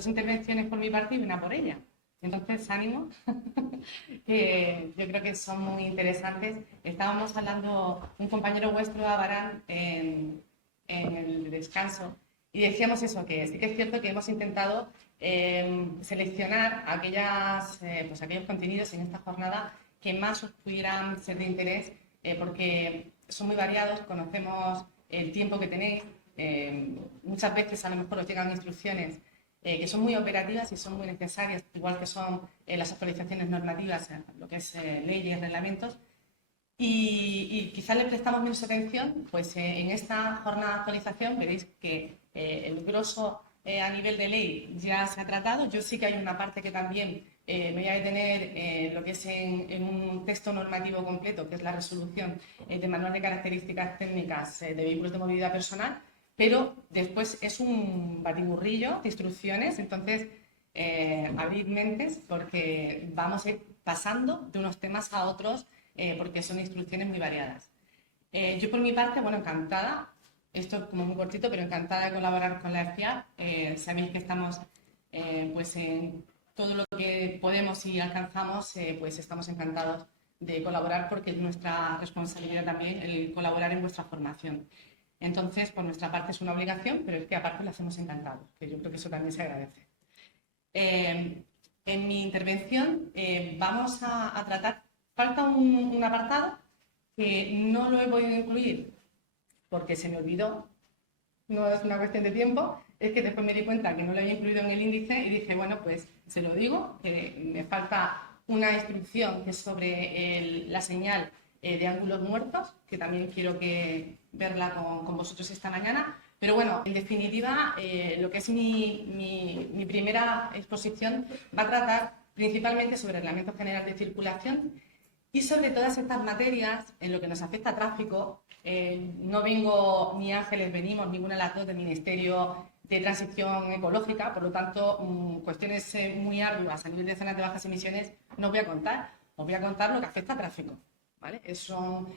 2 intervenciones por mi parte y una por ella. Entonces, ánimo, que yo creo que son muy interesantes. Estábamos hablando, un compañero vuestro, Abarán, en el descanso, y decíamos eso, que sí que es cierto que hemos intentado seleccionar pues aquellos contenidos en esta jornada que más os pudieran ser de interés, porque son muy variados, conocemos el tiempo que tenéis, muchas veces a lo mejor os llegan instrucciones que son muy operativas y son muy necesarias, igual que son las actualizaciones normativas, lo que es leyes, reglamentos, y quizás le prestamos menos atención, pues en esta jornada de actualización veréis que el grosso a nivel de ley ya se ha tratado. Yo sí que hay una parte que también me voy a detener lo que es en un texto normativo completo, que es la resolución de manual de características técnicas de vehículos de movilidad personal, pero después es un batiburrillo de instrucciones, entonces abrid mentes porque vamos a ir pasando de unos temas a otros porque son instrucciones muy variadas. Yo por mi parte, bueno, encantada, esto es como muy cortito, pero encantada de colaborar con la FIA. Sabéis que estamos pues en todo lo que podemos y alcanzamos, pues estamos encantados de colaborar porque es nuestra responsabilidad también el colaborar en vuestra formación. Entonces, por nuestra parte es una obligación, pero es que aparte lo hacemos encantados, que yo creo que eso también se agradece. En mi intervención vamos a tratar, falta un apartado que no lo he podido incluir porque se me olvidó, no es una cuestión de tiempo, es que después me di cuenta que no lo había incluido en el índice y dije, bueno, pues se lo digo, que me falta una instrucción que es sobre la señal de ángulos muertos, que también quiero verla con vosotros esta mañana. Pero bueno, en definitiva, lo que es mi primera exposición va a tratar principalmente sobre el Reglamento General de Circulación y sobre todas estas materias en lo que nos afecta a tráfico. No vengo, ni Ángeles venimos, ninguna de las dos del Ministerio de Transición Ecológica, por lo tanto, cuestiones muy arduas a nivel de zonas de bajas emisiones no os voy a contar. Os voy a contar lo que afecta a tráfico, ¿vale? Son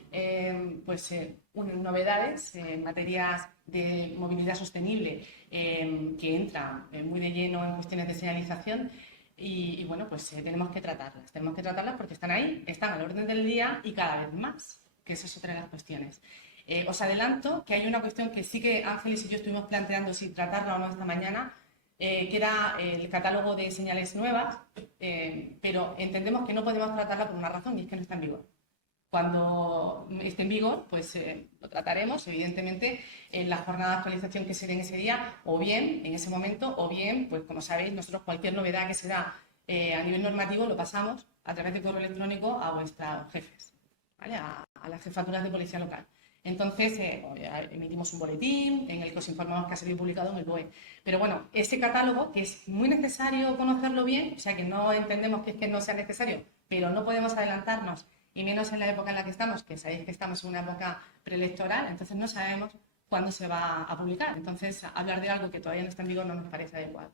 novedades en materias de movilidad sostenible que entran muy de lleno en cuestiones de señalización. Y bueno, pues tenemos que tratarlas porque están ahí, están al orden del día y cada vez más, que esa es otra de las cuestiones. Os adelanto que hay una cuestión que sí que Ángeles y yo estuvimos planteando si tratarla o no esta mañana, que era el catálogo de señales nuevas, pero entendemos que no podemos tratarla por una razón, y es que no está en vigor. Cuando esté en vigor, pues lo trataremos, evidentemente, en la jornada de actualización que se dé en ese día, o bien en ese momento, o bien, pues como sabéis, nosotros cualquier novedad que se da a nivel normativo lo pasamos a través de correo electrónico a vuestros jefes, ¿vale? A las jefaturas de policía local. Entonces, emitimos un boletín en el que os informamos que ha sido publicado en el BOE. Pero bueno, ese catálogo, que es muy necesario conocerlo bien, o sea que no entendemos que es que no sea necesario, pero no podemos adelantarnos, y menos en la época en la que estamos, que sabéis que estamos en una época preelectoral, entonces no sabemos cuándo se va a publicar. Entonces, hablar de algo que todavía no está en vigor no nos parece adecuado.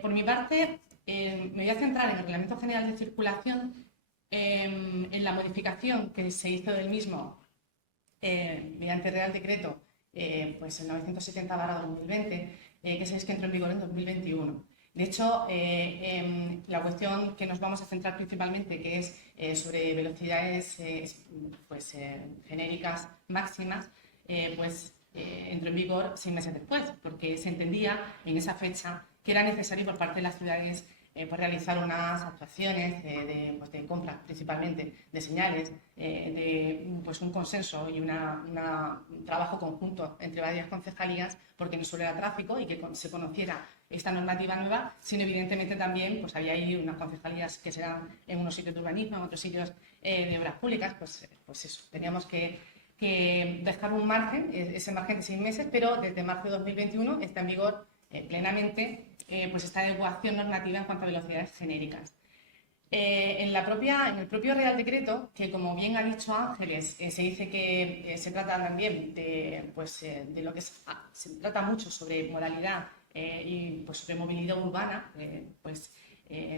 Por mi parte, me voy a centrar en el Reglamento General de Circulación, en la modificación que se hizo del mismo mediante Real Decreto pues el 970/2020, que sabéis que entró en vigor en 2021. De hecho, la cuestión que nos vamos a centrar principalmente, que es sobre velocidades genéricas máximas, entró en vigor 6 meses después, porque se entendía en esa fecha que era necesario por parte de las ciudades realizar unas actuaciones de compra, principalmente de señales, un consenso y un trabajo conjunto entre varias concejalías, porque no solo era tráfico y que se conociera esta normativa nueva, sino evidentemente también pues había ahí unas concejalías que se dan en unos sitios de urbanismo, en otros sitios de obras públicas, pues eso, teníamos que dejar un margen, ese margen de 6 meses, pero desde marzo de 2021 está en vigor plenamente pues esta adecuación normativa en cuanto a velocidades genéricas. En el propio Real Decreto, que como bien ha dicho Ángeles, se dice que se trata también de lo que se trata mucho sobre modalidad y pues sobre movilidad urbana,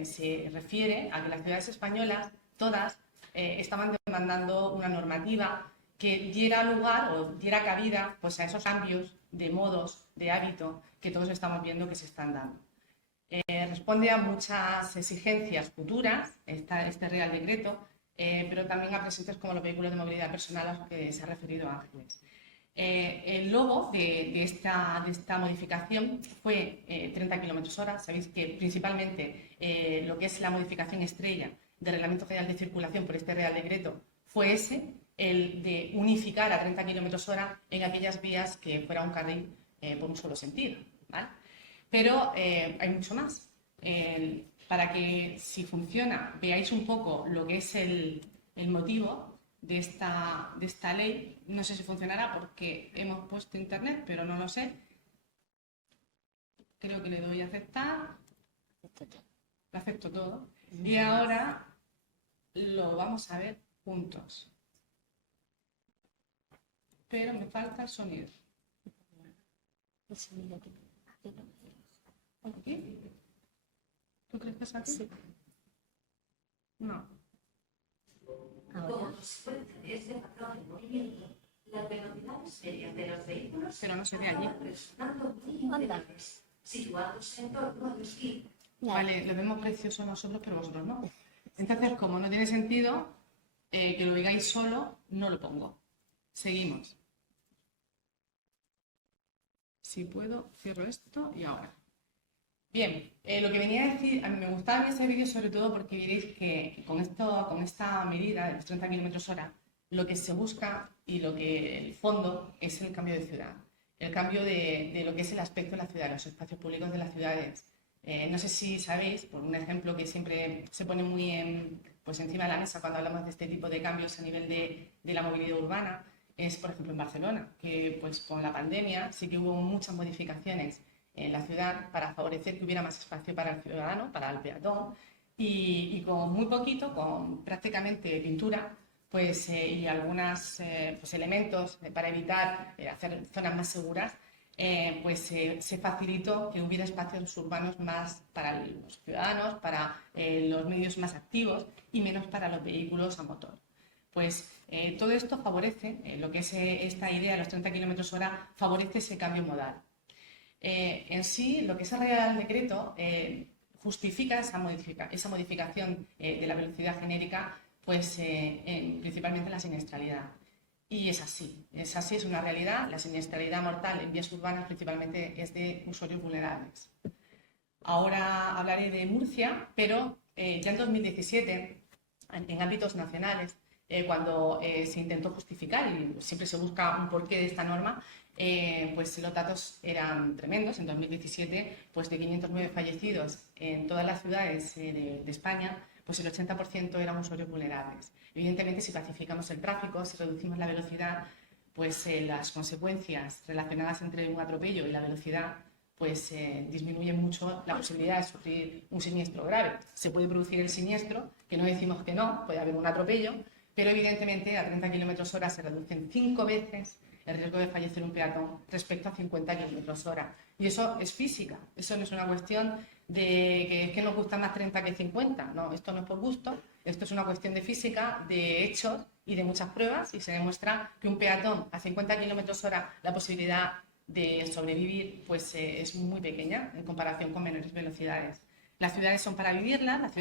se refiere a que las ciudades españolas, todas, estaban demandando una normativa que diera lugar o diera cabida pues, a esos cambios de modos, de hábito que todos estamos viendo que se están dando. responde a muchas exigencias futuras, este Real Decreto, pero también a presentes como los vehículos de movilidad personal a los que se ha referido Ángeles. El logo de esta modificación fue 30 km/h. Sabéis que principalmente lo que es la modificación estrella del Reglamento General de Circulación por este Real Decreto fue ese, el de unificar a 30 km/h en aquellas vías que fuera un carril por un solo sentido, ¿vale? Pero hay mucho más. Para que, si funciona, veáis un poco lo que es el motivo de esta ley. No sé si funcionará porque hemos puesto internet, pero no lo sé. Creo que le doy a aceptar. Lo acepto todo. Y ahora lo vamos a ver juntos. Pero me falta el sonido. ¿Aquí? ¿Tú crees que es aquí? Sí. No. Como consecuencia de ese patrón de movimiento, las velocidades medias de los vehículos pero no se ve allí. resultando muy elevadas, situándose en torno a los 15. Vale, lo vemos precioso nosotros, pero vosotros no. Entonces, como no tiene sentido que lo digáis solo, no lo pongo. Seguimos. Si puedo, cierro esto y ahora. Bien, lo que venía a decir, a mí me gustaba este vídeo sobre todo porque veréis que con esta medida de los 30 km/h, lo que se busca y lo que el fondo es el cambio de ciudad, el cambio de lo que es el aspecto de la ciudad, los espacios públicos de las ciudades. No sé si sabéis, por un ejemplo que siempre se pone muy pues encima de la mesa cuando hablamos de este tipo de cambios a nivel de la movilidad urbana, es por ejemplo en Barcelona, que pues con la pandemia sí que hubo muchas modificaciones en la ciudad para favorecer que hubiera más espacio para el ciudadano, para el peatón, y con muy poquito, con prácticamente pintura, pues, y algunos pues, elementos para evitar hacer zonas más seguras, pues se facilitó que hubiera espacios urbanos más para los ciudadanos, para los medios más activos y menos para los vehículos a motor. Pues todo esto favorece, lo que es esta idea de los 30 km/h, favorece ese cambio modal. En sí, lo que es el Real Decreto justifica esa modificación de la velocidad genérica, pues principalmente en la siniestralidad. Y es así, es una realidad. La siniestralidad mortal en vías urbanas principalmente es de usuarios vulnerables. Ahora hablaré de Murcia, pero ya en 2017, en ámbitos nacionales, cuando se intentó justificar, y siempre se busca un porqué de esta norma, pues los datos eran tremendos. En 2017, pues de 509 fallecidos en todas las ciudades de España, pues el 80% eran usuarios vulnerables. Evidentemente, si pacificamos el tráfico, si reducimos la velocidad, pues las consecuencias relacionadas entre un atropello y la velocidad pues disminuye mucho la posibilidad de sufrir un siniestro grave. Se puede producir el siniestro, que no decimos que no, puede haber un atropello, pero evidentemente a 30 km/h se reducen 5 veces el riesgo de fallecer un peatón respecto a 50 km/h. Y eso es física, eso no es una cuestión de que nos gusta más 30 que 50, no, esto no es por gusto, esto es una cuestión de física, de hechos y de muchas pruebas, y se demuestra que un peatón a 50 km/h, la posibilidad de sobrevivir pues es muy pequeña en comparación con menores velocidades. Las ciudades son para vivirlas,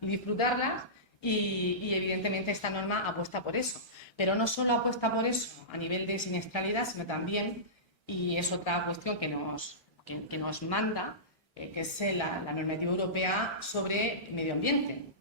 y disfrutarlas, y evidentemente esta norma apuesta por eso. Pero no solo apuesta por eso a nivel de siniestralidad, sino también, y es otra cuestión que nos manda, que es la normativa europea sobre medio ambiente.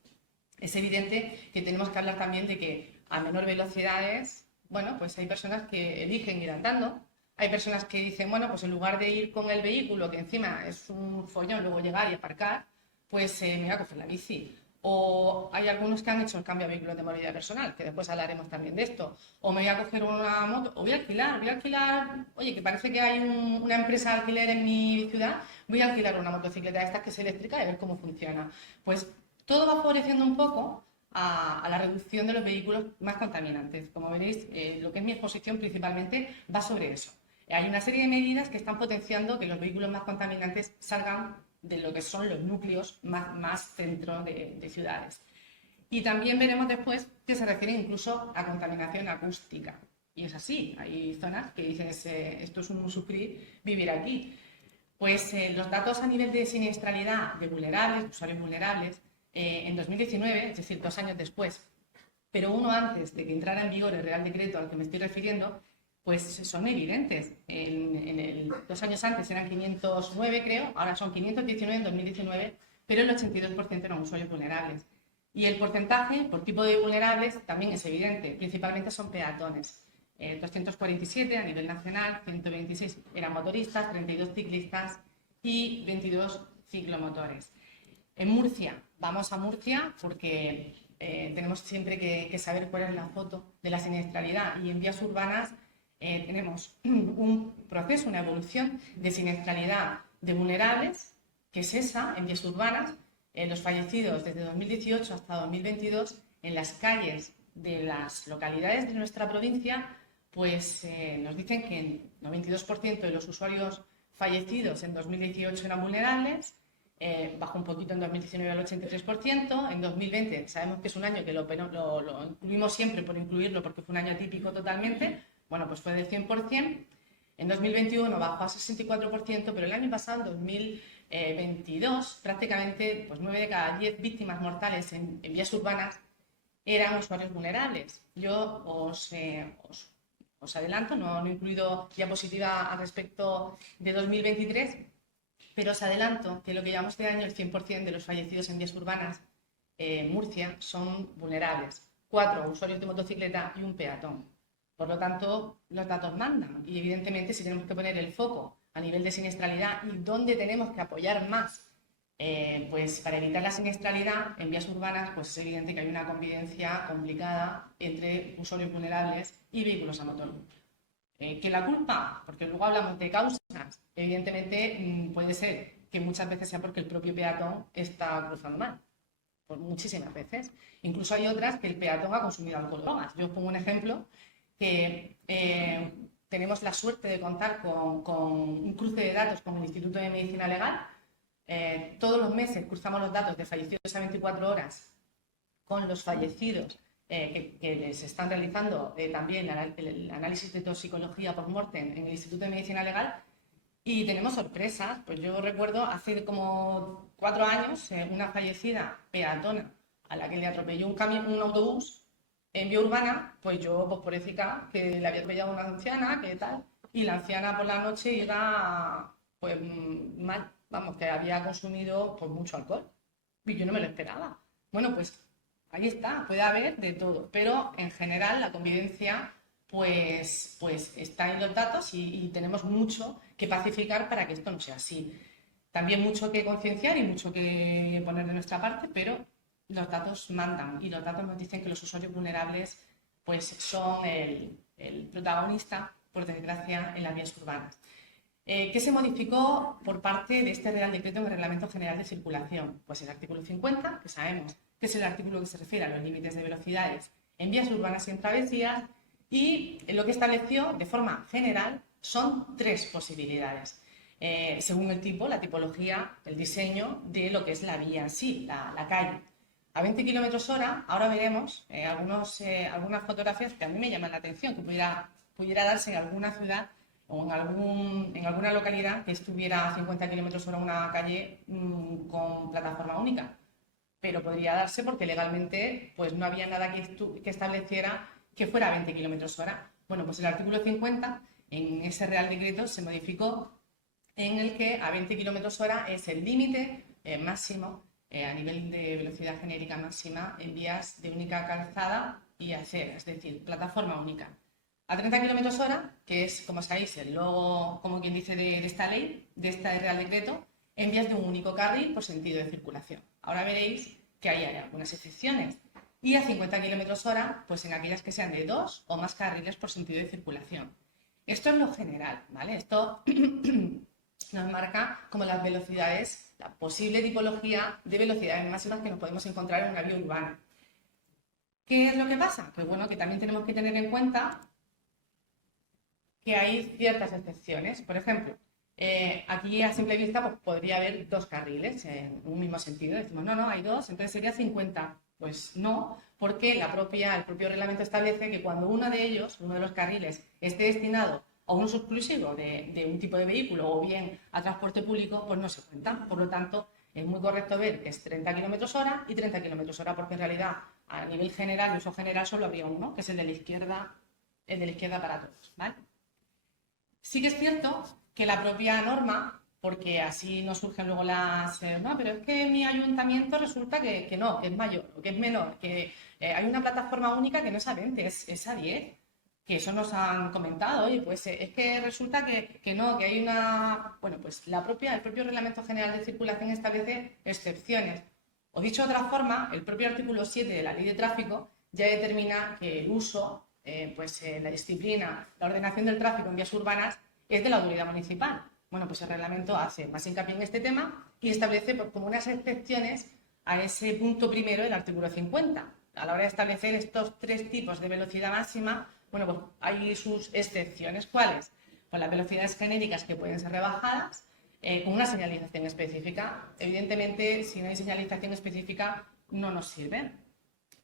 Es evidente que tenemos que hablar también de que a menor velocidades, bueno, pues hay personas que eligen ir andando, hay personas que dicen, bueno, pues en lugar de ir con el vehículo, que encima es un follón luego llegar y aparcar, pues me voy a coger la bici. O hay algunos que han hecho el cambio a vehículos de movilidad personal, que después hablaremos también de esto. O me voy a coger una moto, o voy a alquilar, oye, que parece que hay una empresa de alquiler en mi ciudad, voy a alquilar una motocicleta de estas que es eléctrica y a ver cómo funciona. Pues todo va favoreciendo un poco a la reducción de los vehículos más contaminantes. Como veréis, lo que es mi exposición principalmente va sobre eso. Hay una serie de medidas que están potenciando que los vehículos más contaminantes salgan de lo que son los núcleos más centro de ciudades. Y también veremos después que se refiere incluso a contaminación acústica. Y es así, hay zonas que dicen, esto es un sufrir vivir aquí. Pues los datos a nivel de siniestralidad de vulnerables, de usuarios vulnerables, en 2019, es decir, 2 años después, pero uno antes de que entrara en vigor el Real Decreto al que me estoy refiriendo, pues son evidentes. 2 años antes eran 509, creo, ahora son 519 en 2019, pero el 82% eran usuarios vulnerables. Y el porcentaje por tipo de vulnerables también es evidente, principalmente son peatones. 247 a nivel nacional, 126 eran motoristas, 32 ciclistas y 22 ciclomotores. En Murcia, vamos a Murcia porque tenemos siempre que saber cuál es la foto de la siniestralidad, y en vías urbanas tenemos un proceso, una evolución de siniestralidad de vulnerables, que es esa, en vías urbanas. Los fallecidos desde 2018 hasta 2022 en las calles de las localidades de nuestra provincia, pues nos dicen que el 92% de los usuarios fallecidos en 2018 eran vulnerables, bajó un poquito en 2019 al 83%, en 2020 sabemos que es un año que lo incluimos siempre por incluirlo porque fue un año atípico totalmente, bueno, pues fue del 100%, en 2021 bajó al 64%, pero el año pasado, en 2022, prácticamente pues 9 de cada 10 víctimas mortales en vías urbanas eran usuarios vulnerables. Yo os adelanto, no he incluido diapositiva al respecto de 2023, pero os adelanto que lo que llevamos de año, el 100% de los fallecidos en vías urbanas en Murcia son vulnerables. 4 usuarios de motocicleta y un peatón. Por lo tanto, los datos mandan, y evidentemente si tenemos que poner el foco a nivel de siniestralidad y dónde tenemos que apoyar más, pues para evitar la siniestralidad en vías urbanas, pues es evidente que hay una convivencia complicada entre usuarios vulnerables y vehículos a motor. ¿Que la culpa? Porque luego hablamos de causas. Evidentemente puede ser que muchas veces sea porque el propio peatón está cruzando mal, pues muchísimas veces. Incluso hay otras que el peatón ha consumido alcohol o drogas. Yo os pongo un ejemplo que tenemos la suerte de contar con un cruce de datos con el Instituto de Medicina Legal. Todos los meses cruzamos los datos de fallecidos a 24 horas con los fallecidos que les están realizando también el análisis de toxicología por mortem en el Instituto de Medicina Legal, y tenemos sorpresas. Pues yo recuerdo hace como 4 años una fallecida peatona a la que le atropelló un autobús en vía urbana, pues yo, pues pobrecita, que le había atropellado una anciana, que tal, y la anciana por la noche iba pues mal, vamos, que había consumido pues mucho alcohol, y yo no me lo esperaba. Bueno, pues ahí está, puede haber de todo, pero en general la convivencia pues está en los datos, y tenemos mucho que pacificar para que esto no sea así. También mucho que concienciar y mucho que poner de nuestra parte, pero los datos mandan, y los datos nos dicen que los usuarios vulnerables pues son el protagonista, por desgracia, en las vías urbanas. ¿Qué se modificó por parte de este Real Decreto en el Reglamento General de Circulación? Pues el artículo 50, que sabemos que es el artículo que se refiere a los límites de velocidades en vías urbanas y en travesías, y lo que estableció de forma general son 3 posibilidades. Según el tipo, la tipología, el diseño de lo que es la vía en sí, la calle. A 20 km/h, ahora veremos algunas fotografías que a mí me llaman la atención, que pudiera darse en alguna ciudad o en alguna localidad que estuviera a 50 km/h una calle con plataforma única. Pero podría darse porque legalmente pues no había nada que estableciera que fuera a 20 km/h. Bueno, pues el artículo 50 en ese Real Decreto se modificó, en el que a 20 km/h es el límite máximo a nivel de velocidad genérica máxima en vías de única calzada y acera, es decir, plataforma única. A 30 km/h, que es, como sabéis, el logo, como quien dice, de esta ley, de este Real Decreto, en vías de un único carril por sentido de circulación. Ahora veréis que hay algunas excepciones. Y a 50 km/h, pues en aquellas que sean de 2 o más carriles por sentido de circulación. Esto es lo general, ¿vale? Esto nos marca como las velocidades, la posible tipología de velocidades máximas que nos podemos encontrar en una vía urbana. ¿Qué es lo que pasa? Pues bueno, que también tenemos que tener en cuenta que hay ciertas excepciones. Por ejemplo, aquí a simple vista pues, podría haber 2 carriles en un mismo sentido. Decimos, no, hay 2, entonces sería 50. Pues no, porque el propio reglamento establece que cuando uno de ellos, uno de los carriles, esté destinado o un uso exclusivo de un tipo de vehículo o bien a transporte público, pues no se cuenta. Por lo tanto, es muy correcto ver que es 30 km/h y 30 km/h, porque en realidad a nivel general, de uso general, solo habría uno, que es el de la izquierda para todos, ¿vale? Sí que es cierto que la propia norma, porque así nos surgen luego las... no, pero es que mi ayuntamiento resulta que no, que es mayor, o que es menor, que hay una plataforma única que no es A20, es A10, que eso nos han comentado, oye, pues es que resulta que no, que hay una... Bueno, pues el propio Reglamento General de Circulación establece excepciones. O dicho de otra forma, el propio artículo 7 de la Ley de Tráfico ya determina que el uso, la disciplina, la ordenación del tráfico en vías urbanas es de la autoridad municipal. Bueno, pues el reglamento hace más hincapié en este tema y establece pues, como unas excepciones a ese punto primero del artículo 50. A la hora de establecer estos 3 tipos de velocidad máxima, bueno, pues hay sus excepciones. ¿Cuáles? Pues las velocidades genéricas que pueden ser rebajadas, con una señalización específica. Evidentemente, si no hay señalización específica, no nos sirve.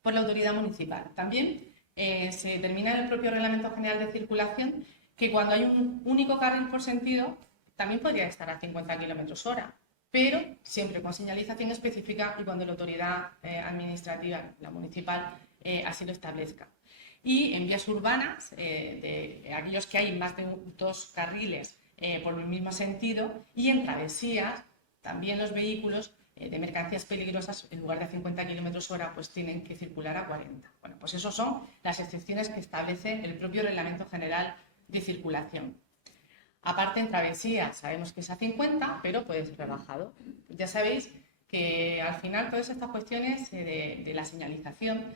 Por la autoridad municipal. También se determina en el propio Reglamento General de Circulación que cuando hay un único carril por sentido, también podría estar a 50 km/h, pero siempre con señalización específica y cuando la autoridad administrativa, la municipal, así lo establezca. Y en vías urbanas, de aquellos que hay más de 2 carriles por el mismo sentido, y en travesías, también los vehículos de mercancías peligrosas, en lugar de 50 km/h, pues tienen que circular a 40. Bueno, pues esas son las excepciones que establece el propio Reglamento General de Circulación. Aparte, en travesías sabemos que es a 50, pero puede ser rebajado. Ya sabéis que al final todas estas cuestiones de la señalización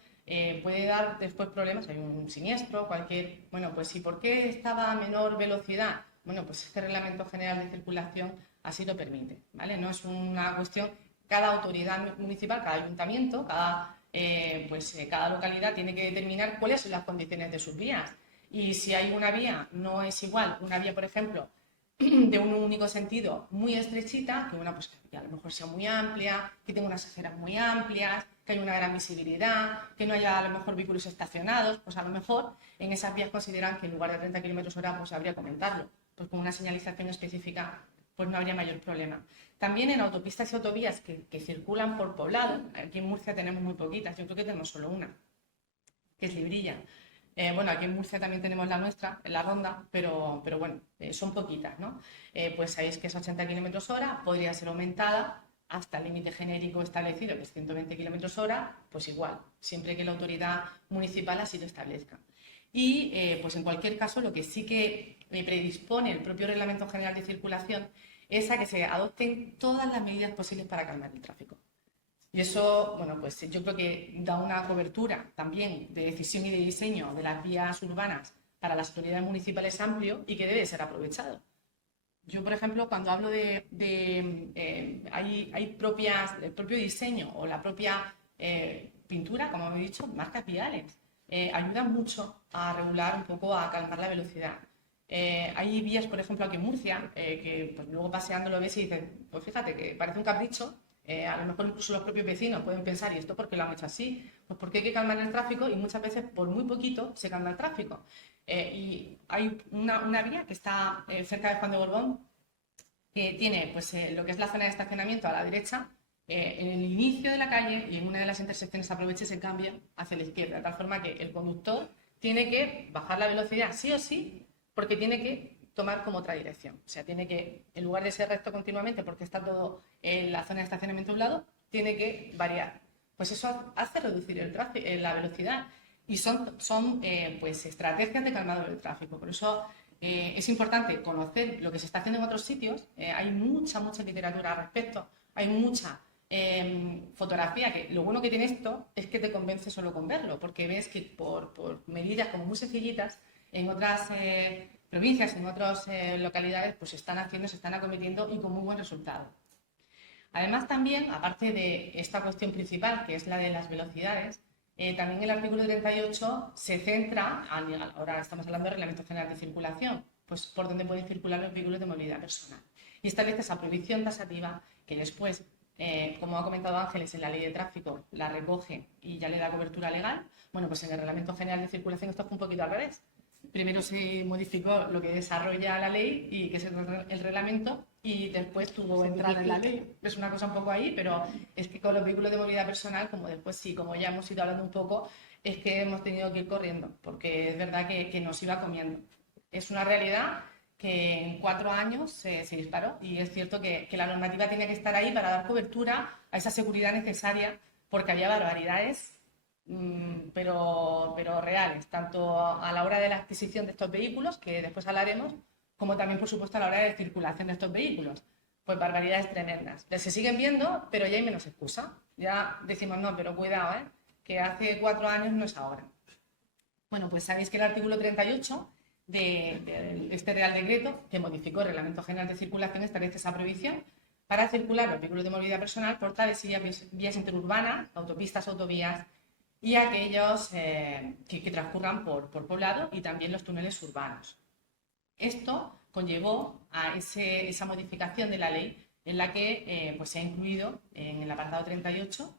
puede dar después problemas, hay un siniestro, cualquier... Bueno, pues ¿y por qué estaba a menor velocidad? Bueno, pues este Reglamento General de Circulación así lo permite, ¿vale? No es una cuestión... Cada autoridad municipal, cada ayuntamiento, cada localidad tiene que determinar cuáles son las condiciones de sus vías. Y si hay una vía, no es igual una vía, por ejemplo, de un único sentido muy estrechita, que una pues, que a lo mejor sea muy amplia, que tenga unas aceras muy amplias, que haya una gran visibilidad, que no haya a lo mejor vehículos estacionados, pues a lo mejor en esas vías consideran que en lugar de 30 km/h pues habría que aumentarlo, pues con una señalización específica pues no habría mayor problema. También en autopistas y autovías que circulan por poblado, aquí en Murcia tenemos muy poquitas, yo creo que tenemos solo una, que es Librilla. Bueno, aquí en Murcia también tenemos la nuestra, en la Ronda, pero bueno, son poquitas, ¿no? Pues sabéis que es 80 km/h, podría ser aumentada hasta el límite genérico establecido, que es 120 km/h, pues igual, siempre que la autoridad municipal así lo establezca. Y pues en cualquier caso, lo que sí que predispone el propio Reglamento General de Circulación es a que se adopten todas las medidas posibles para calmar el tráfico. Y eso, bueno, pues yo creo que da una cobertura también de decisión y de diseño de las vías urbanas para las autoridades municipales amplio y que debe ser aprovechado. Yo, por ejemplo, cuando hablo hay el propio diseño o la propia pintura, como he dicho, marcas viales, ayudan mucho a regular un poco, a calmar la velocidad. Hay vías, por ejemplo, aquí en Murcia, que pues, luego paseando lo ves y dices, pues fíjate que parece un capricho, a lo mejor incluso los propios vecinos pueden pensar, ¿y esto por qué lo han hecho así? Pues porque hay que calmar el tráfico y muchas veces por muy poquito se calma el tráfico. Y hay una vía que está cerca de Juan de Borbón, que tiene pues, lo que es la zona de estacionamiento a la derecha, en el inicio de la calle y en una de las intersecciones aprovecha y se cambia hacia la izquierda, de tal forma que el conductor tiene que bajar la velocidad sí o sí, porque tiene que tomar como otra dirección. O sea, tiene que, en lugar de ser recto continuamente, porque está todo en la zona de estacionamiento a un lado, tiene que variar. Pues eso hace reducir el tráfico, la velocidad y son pues, estrategias de calmado del tráfico. Por eso es importante conocer lo que se está haciendo en otros sitios. Hay mucha literatura al respecto, hay mucha fotografía, que lo bueno que tiene esto es que te convence solo con verlo, porque ves que por medidas como muy sencillitas, en otras provincias, en otras localidades, pues se están haciendo, se están acometiendo y con muy buen resultado. Además también, aparte de esta cuestión principal, que es la de las velocidades, también el artículo 38 se centra, ahora estamos hablando del Reglamento General de Circulación, pues por dónde pueden circular los vehículos de movilidad personal. Y establece esa prohibición taxativa que después, como ha comentado Ángeles, en la Ley de Tráfico la recoge y ya le da cobertura legal. Bueno, pues en el Reglamento General de Circulación esto es un poquito al revés. primero se modificó lo que desarrolla la ley y que es el reglamento, y después tuvo entrada en la ley. Es una cosa un poco ahí, pero es que con los vehículos de movilidad personal, como después sí, como ya hemos ido hablando un poco, es que hemos tenido que ir corriendo, porque es verdad que nos iba comiendo. Es una realidad que en 4 años se disparó, y es cierto que la normativa tiene que estar ahí para dar cobertura a esa seguridad necesaria, porque había barbaridades, pero reales, tanto a la hora de la adquisición de estos vehículos, que después hablaremos, como también, por supuesto, a la hora de circulación de estos vehículos. Pues barbaridades tremendas. Se siguen viendo, pero ya hay menos excusa. Ya decimos, no, pero cuidado, que hace 4 años no es ahora. Bueno, pues sabéis que el artículo 38 de este Real Decreto, que modificó el Reglamento General de Circulación, establece esa prohibición para circular los vehículos de movilidad personal por tales vías interurbanas, autopistas, autovías y aquellos que transcurran por poblado, y también los túneles urbanos. Esto conllevó a esa modificación de la ley, en la que pues se ha incluido en el apartado 38,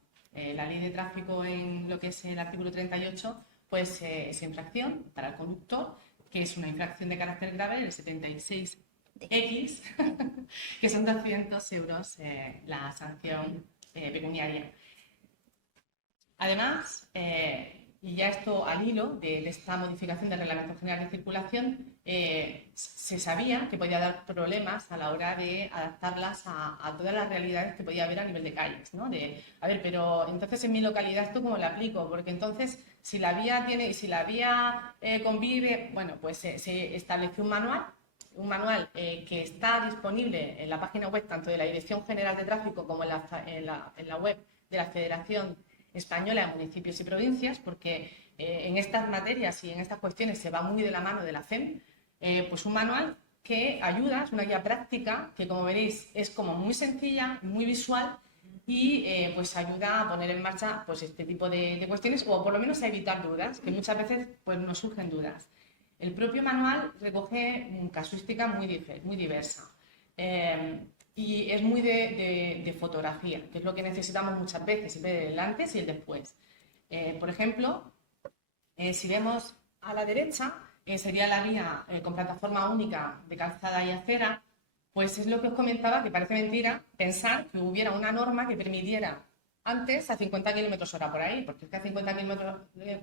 la ley de tráfico, en lo que es el artículo 38, pues esa infracción para el conductor, que es una infracción de carácter grave, el 76X, que son 200 euros la sanción pecuniaria. Además, y ya esto al hilo de esta modificación del Reglamento General de Circulación, se sabía que podía dar problemas a la hora de adaptarlas a todas las realidades que podía haber a nivel de calles, ¿no? A ver, pero entonces en mi localidad esto cómo lo aplico, porque entonces si la vía convive, bueno, pues se estableció un manual que está disponible en la página web tanto de la Dirección General de Tráfico como en la web de la Federación Española de Municipios y Provincias, porque en estas materias y en estas cuestiones se va muy de la mano de la FEM. Pues un manual que ayuda, es una guía práctica que, como veréis, es como muy sencilla, muy visual, y pues ayuda a poner en marcha pues este tipo de cuestiones, o por lo menos a evitar dudas, que muchas veces pues nos surgen dudas. El propio manual recoge casuística muy diversa. Y es muy de fotografía, que es lo que necesitamos muchas veces, ver el antes y el después. Por ejemplo, si vemos a la derecha, sería la vía con plataforma única de calzada y acera. Pues es lo que os comentaba, que parece mentira pensar que hubiera una norma que permitiera antes a 50 km/h por ahí, porque es que a 50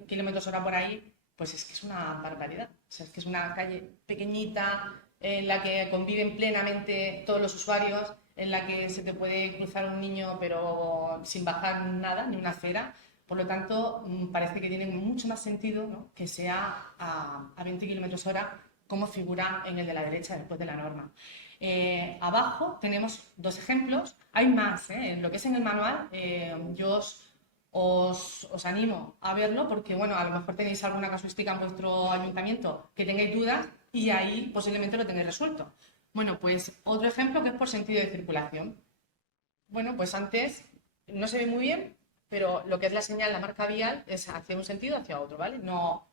km/h por ahí, pues es que es una barbaridad. O sea, es que es una calle pequeñita en la que conviven plenamente todos los usuarios, en la que se te puede cruzar un niño pero sin bajar nada, ni una acera. Por lo tanto, parece que tiene mucho más sentido, ¿no?, que sea a 20 km/h, como figura en el de la derecha después de la norma. Abajo tenemos 2 ejemplos, hay más, en lo que es en el manual. Yo os animo a verlo, porque bueno, a lo mejor tenéis alguna casuística en vuestro ayuntamiento que tengáis dudas, y ahí posiblemente lo tenéis resuelto. Bueno, pues otro ejemplo que es por sentido de circulación. Bueno, pues antes no se ve muy bien, pero lo que es la señal, la marca vial, es hacia un sentido, hacia otro, ¿vale? No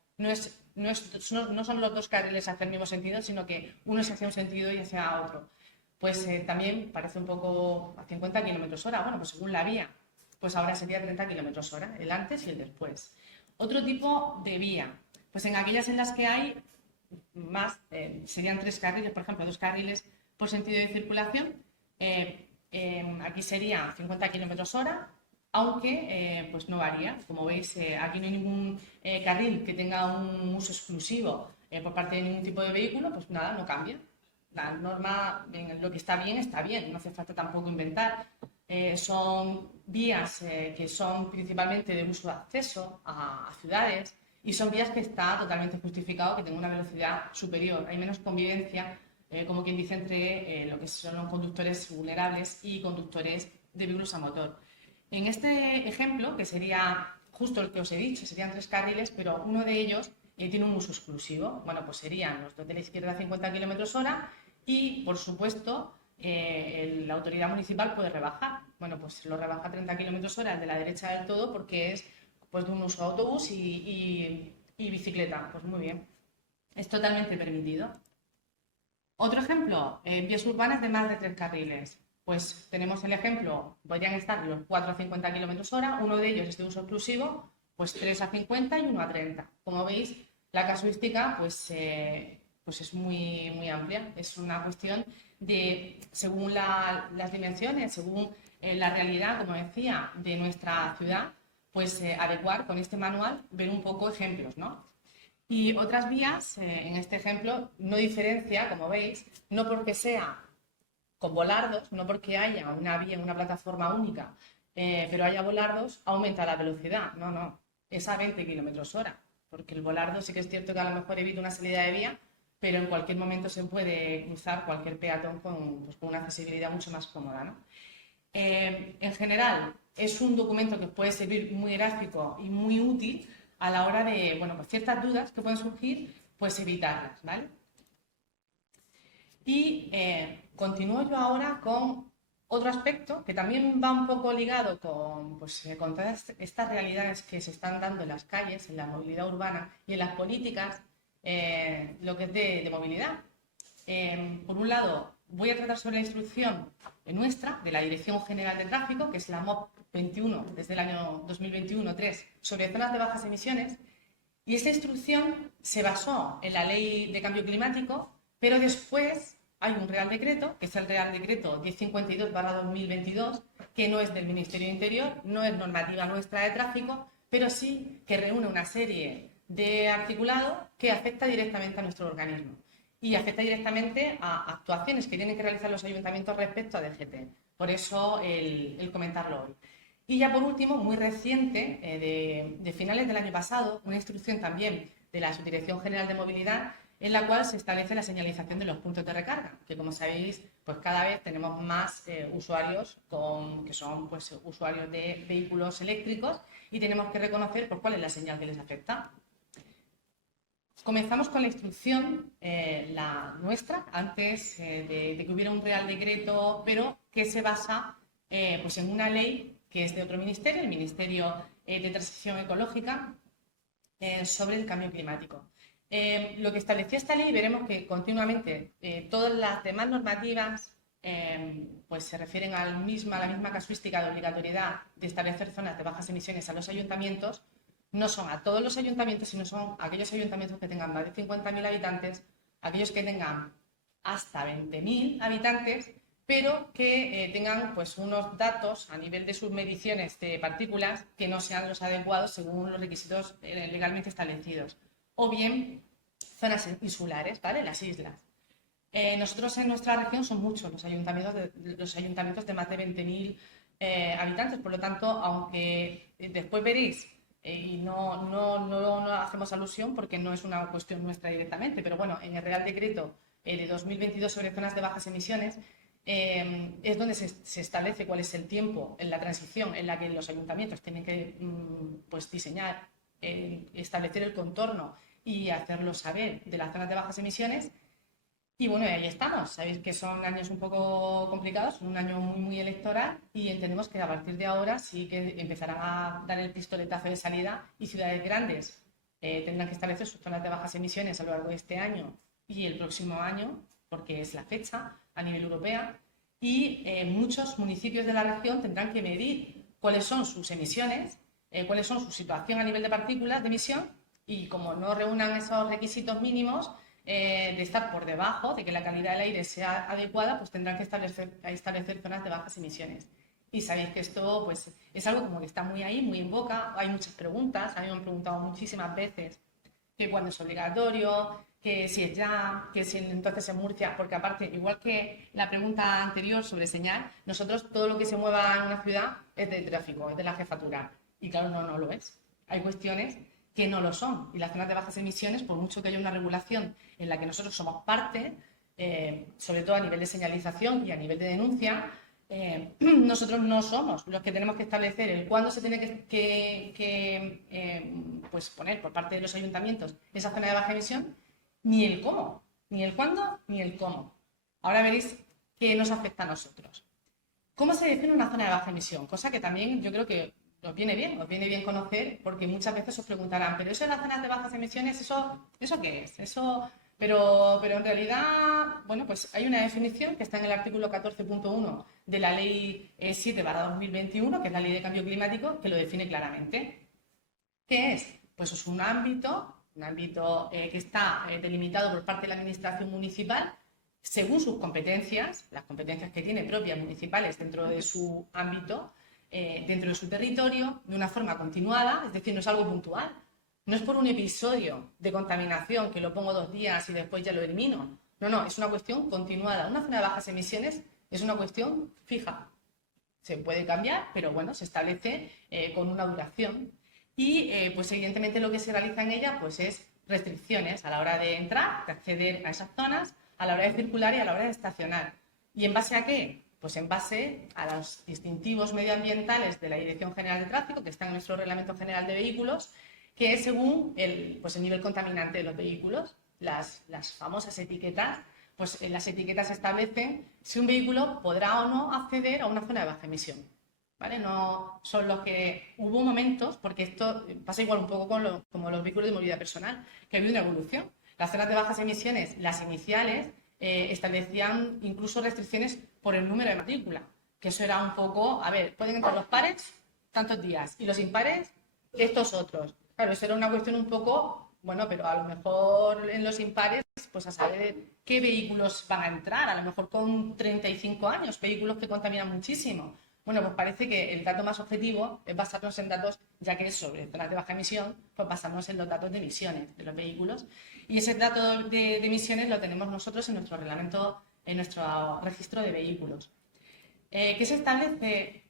son los 2 carriles hacia el mismo sentido, sino que uno es hacia un sentido y hacia otro. Pues también parece un poco a 50 km/h, bueno, pues según la vía, pues ahora sería 30 km/h, el antes y el después. Otro tipo de vía, pues en aquellas en las que hay más, serían 3 carriles, por ejemplo, 2 carriles por sentido de circulación. Aquí sería 50 km/h, aunque pues no varía. Como veis, aquí no hay ningún carril que tenga un uso exclusivo por parte de ningún tipo de vehículo, pues nada, no cambia. La norma, lo que está bien, no hace falta tampoco inventar. Son vías que son principalmente de uso de acceso a ciudades, y son vías que está totalmente justificado que tengan una velocidad superior. Hay menos convivencia, como quien dice, entre lo que son los conductores vulnerables y conductores de vehículos a motor. En este ejemplo, que sería justo el que os he dicho, serían 3 carriles, pero uno de ellos tiene un uso exclusivo. Bueno, pues serían los 2 de la izquierda a 50 km/h, y por supuesto la autoridad municipal puede rebajar. Bueno, pues lo rebaja a 30 km/h el de la derecha del todo, porque es pues de un uso autobús y bicicleta. Pues muy bien, es totalmente permitido. Otro ejemplo, vías urbanas de más de 3 carriles. Pues tenemos el ejemplo, podrían estar los 4 a 50 km/h, uno de ellos es de uso exclusivo, pues 3 a 50 y 1 a 30. Como veis, La casuística, pues es muy amplia. Es una cuestión de, según las dimensiones, según la realidad, como decía, de nuestra ciudad, pues adecuar con este manual, ver un poco ejemplos, ¿no? Y otras vías, en este ejemplo, no diferencia, como veis, no porque sea con volardos, no porque haya una vía, una plataforma única, pero haya volardos, aumenta la velocidad. No, no, es a 20 kilómetros hora, porque el volardo sí que es cierto que a lo mejor evita una salida de vía, pero en cualquier momento se puede cruzar cualquier peatón pues, con una accesibilidad mucho más cómoda, ¿no? En general, es un documento que puede servir muy gráfico y muy útil a la hora de, bueno, pues ciertas dudas que pueden surgir, pues evitarlas, ¿vale? Y continúo yo ahora con otro aspecto que también va un poco ligado con todas estas realidades que se están dando en las calles, en la movilidad urbana y en las políticas, lo que es de movilidad. Por un lado, voy a tratar sobre la instrucción nuestra, de la Dirección General de Tráfico, que es la MOP 21, desde el año 2021-3, sobre zonas de bajas emisiones. Y esta instrucción se basó en la Ley de Cambio Climático, pero después hay un Real Decreto, que es el Real Decreto 1052/2022, que no es del Ministerio de Interior, no es normativa nuestra de tráfico, pero sí que reúne una serie de articulados que afecta directamente a nuestro organismo y afecta directamente a actuaciones que tienen que realizar los ayuntamientos respecto a DGT. Por eso el comentarlo hoy. Y ya por último, muy reciente, de finales del año pasado, una instrucción también de la Subdirección General de Movilidad en la cual se establece la señalización de los puntos de recarga, que como sabéis, pues cada vez tenemos más usuarios que son pues, usuarios de vehículos eléctricos y tenemos que reconocer pues, cuál es la señal que les afecta. Comenzamos con la instrucción, la nuestra, antes de que hubiera un Real Decreto, pero que se basa pues en una ley que es de otro ministerio, el Ministerio de Transición Ecológica, sobre el cambio climático. Lo que estableció esta ley, veremos que continuamente todas las demás normativas pues se refieren a la misma casuística de obligatoriedad de establecer zonas de bajas emisiones a los ayuntamientos. No son a todos los ayuntamientos, sino son aquellos ayuntamientos que tengan más de 50.000 habitantes, aquellos que tengan hasta 20.000 habitantes, pero que tengan pues, unos datos a nivel de sus mediciones de partículas que no sean los adecuados según los requisitos legalmente establecidos. O bien zonas insulares, ¿vale? Las islas. Nosotros en nuestra región son muchos los ayuntamientos de más de 20.000 habitantes, por lo tanto, aunque después veréis, y no hacemos alusión porque no es una cuestión nuestra directamente, pero bueno, en el Real Decreto de 2022 sobre zonas de bajas emisiones, es donde se establece cuál es el tiempo en la transición en la que los ayuntamientos tienen que pues, diseñar, establecer el contorno y hacerlo saber de las zonas de bajas emisiones. Y bueno, ahí estamos. Sabéis que son años un poco complicados, un año muy electoral y entendemos que a partir de ahora sí que empezarán a dar el pistoletazo de salida y ciudades grandes tendrán que establecer sus zonas de bajas emisiones a lo largo de este año y el próximo año, porque es la fecha a nivel europeo, y muchos municipios de la región tendrán que medir cuáles son sus emisiones, cuáles son su situación a nivel de partículas de emisión y como no reúnan esos requisitos mínimos, de estar por debajo, de que la calidad del aire sea adecuada, pues tendrán que establecer zonas de bajas emisiones. Y sabéis que esto pues, es algo como que está muy ahí, muy en boca, hay muchas preguntas, a mí me han preguntado muchísimas veces que cuándo es obligatorio, que si es ya, que si entonces en Murcia, porque aparte, igual que la pregunta anterior sobre señal, nosotros todo lo que se mueva en una ciudad es de tráfico, es de la jefatura. Y claro, no lo es. Hay cuestiones que no lo son. Y las zonas de bajas emisiones, por mucho que haya una regulación en la que nosotros somos parte, sobre todo a nivel de señalización y a nivel de denuncia, nosotros no somos los que tenemos que establecer el cuándo se tiene pues poner por parte de los ayuntamientos esa zona de baja emisión, ni el cómo, ni el cuándo, ni el cómo. Ahora veréis qué nos afecta a nosotros. ¿Cómo se define una zona de baja emisión? Cosa que también yo creo que os viene bien conocer, porque muchas veces os preguntarán, pero eso de las zonas de bajas emisiones, ¿eso qué es? Pero en realidad, bueno, pues hay una definición que está en el artículo 14.1 de la Ley 7/2021, que es la Ley de Cambio Climático, que lo define claramente. ¿Qué es? Pues es un ámbito un ámbito que está delimitado por parte de la administración municipal según sus competencias, las competencias que tiene propias municipales dentro de su ámbito, dentro de su territorio, de una forma continuada, es decir, no es algo puntual. No es por un episodio de contaminación que lo pongo 2 días y después ya lo elimino. No, no, es una cuestión continuada. Una zona de bajas emisiones es una cuestión fija. Se puede cambiar, pero bueno, se establece con una duración. Y pues evidentemente lo que se realiza en ella pues es restricciones a la hora de entrar, de acceder a esas zonas, a la hora de circular y a la hora de estacionar. ¿Y en base a qué? Pues en base a los distintivos medioambientales de la Dirección General de Tráfico, que están en nuestro Reglamento General de Vehículos, que es según el nivel contaminante de los vehículos, las famosas etiquetas. Pues las etiquetas establecen si un vehículo podrá o no acceder a una zona de baja emisión, ¿vale? No son los que... Hubo momentos, porque esto pasa igual un poco como los vehículos de movilidad personal, que ha habido una evolución. Las zonas de bajas emisiones, las iniciales, establecían incluso restricciones por el número de matrícula, que eso era un poco, a ver, pueden entrar los pares tantos días y los impares estos otros. Claro, eso era una cuestión un poco... Bueno, pero a lo mejor en los impares, pues a saber qué vehículos van a entrar, a lo mejor con 35 años, vehículos que contaminan muchísimo. Bueno, pues parece que el dato más objetivo es basarnos en datos, ya que es sobre zonas de baja emisión, pues basarnos en los datos de emisiones de los vehículos. Y ese dato de emisiones lo tenemos nosotros en nuestro reglamento, en nuestro registro de vehículos. ¿Qué se establece?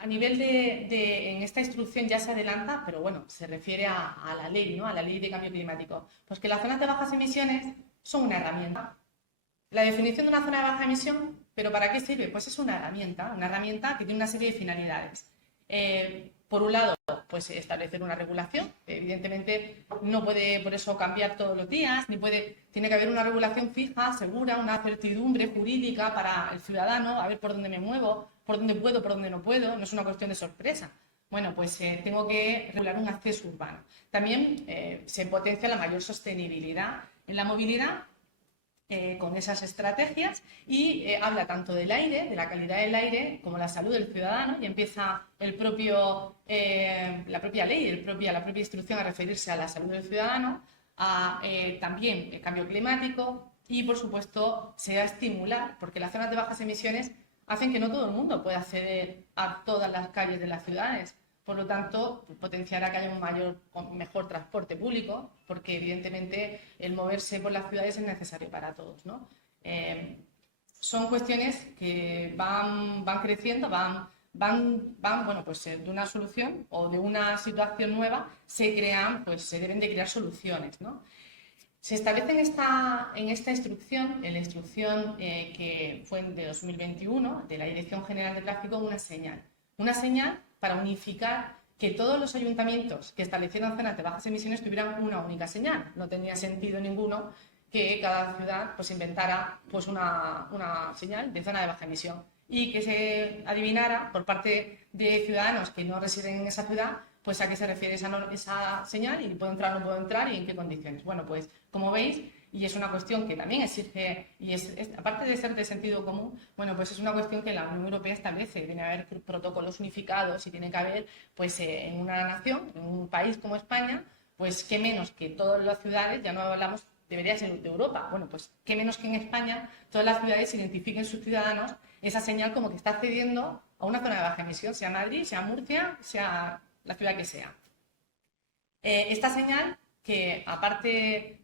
A nivel en esta instrucción ya se adelanta, pero bueno, se refiere a la ley, ¿no? A la ley de cambio climático. Pues que las zonas de bajas emisiones son una herramienta. La definición de una zona de baja emisión, ¿pero para qué sirve? Pues es una herramienta que tiene una serie de finalidades. Por un lado, pues establecer una regulación, evidentemente no puede por eso cambiar todos los días, tiene que haber una regulación fija, segura, una certidumbre jurídica para el ciudadano, a ver por dónde me muevo, por dónde puedo, por dónde no puedo, no es una cuestión de sorpresa. Bueno, pues tengo que regular un acceso urbano. También se potencia la mayor sostenibilidad en la movilidad con esas estrategias y habla tanto del aire, de la calidad del aire, como la salud del ciudadano, y empieza la propia ley, la propia instrucción a referirse a la salud del ciudadano, a también el cambio climático y, por supuesto, se va a estimular, porque las zonas de bajas emisiones hacen que no todo el mundo pueda acceder a todas las calles de las ciudades. Por lo tanto, potenciará que haya un mejor transporte público, porque evidentemente el moverse por las ciudades es necesario para todos, ¿no? Son cuestiones que van creciendo, bueno, pues de una solución o de una situación nueva se deben de crear soluciones, ¿no? Se establece en esta instrucción, en la instrucción que fue de 2021, de la Dirección General de Tráfico, una señal para unificar que todos los ayuntamientos que establecieron zonas de bajas emisiones tuvieran una única señal. No tenía sentido ninguno que cada ciudad pues inventara pues una señal de zona de baja emisión y que se adivinara por parte de ciudadanos que no residen en esa ciudad pues a qué se refiere esa señal y puedo entrar o no puedo entrar y en qué condiciones. Bueno, pues como veis, y es una cuestión que también exige, y aparte de ser de sentido común, bueno, pues es una cuestión que la Unión Europea establece. Tiene que haber protocolos unificados y tiene que haber, pues en una nación, en un país como España, pues qué menos que todas las ciudades, ya no hablamos, debería ser de Europa, bueno, pues qué menos que en España todas las ciudades identifiquen sus ciudadanos esa señal como que está accediendo a una zona de baja emisión, sea Madrid, sea Murcia, sea la ciudad que sea. Esta señal que aparte,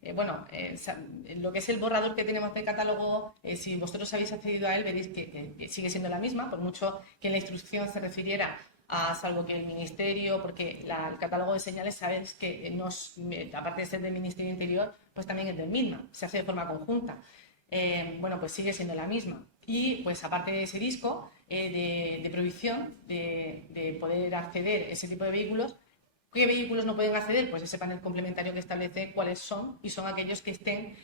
lo que es el borrador que tenemos del catálogo, si vosotros habéis accedido a él, veréis que sigue siendo la misma, por mucho que en la instrucción se refiriera a, salvo que el Ministerio, porque el catálogo de señales, sabéis que aparte de ser del Ministerio de Interior, pues también es del MINMA, se hace de forma conjunta. Bueno, pues sigue siendo la misma. Y pues aparte de ese disco de prohibición de poder acceder a ese tipo de vehículos, ¿qué vehículos no pueden acceder? Pues ese panel complementario que establece cuáles son y son aquellos que estén,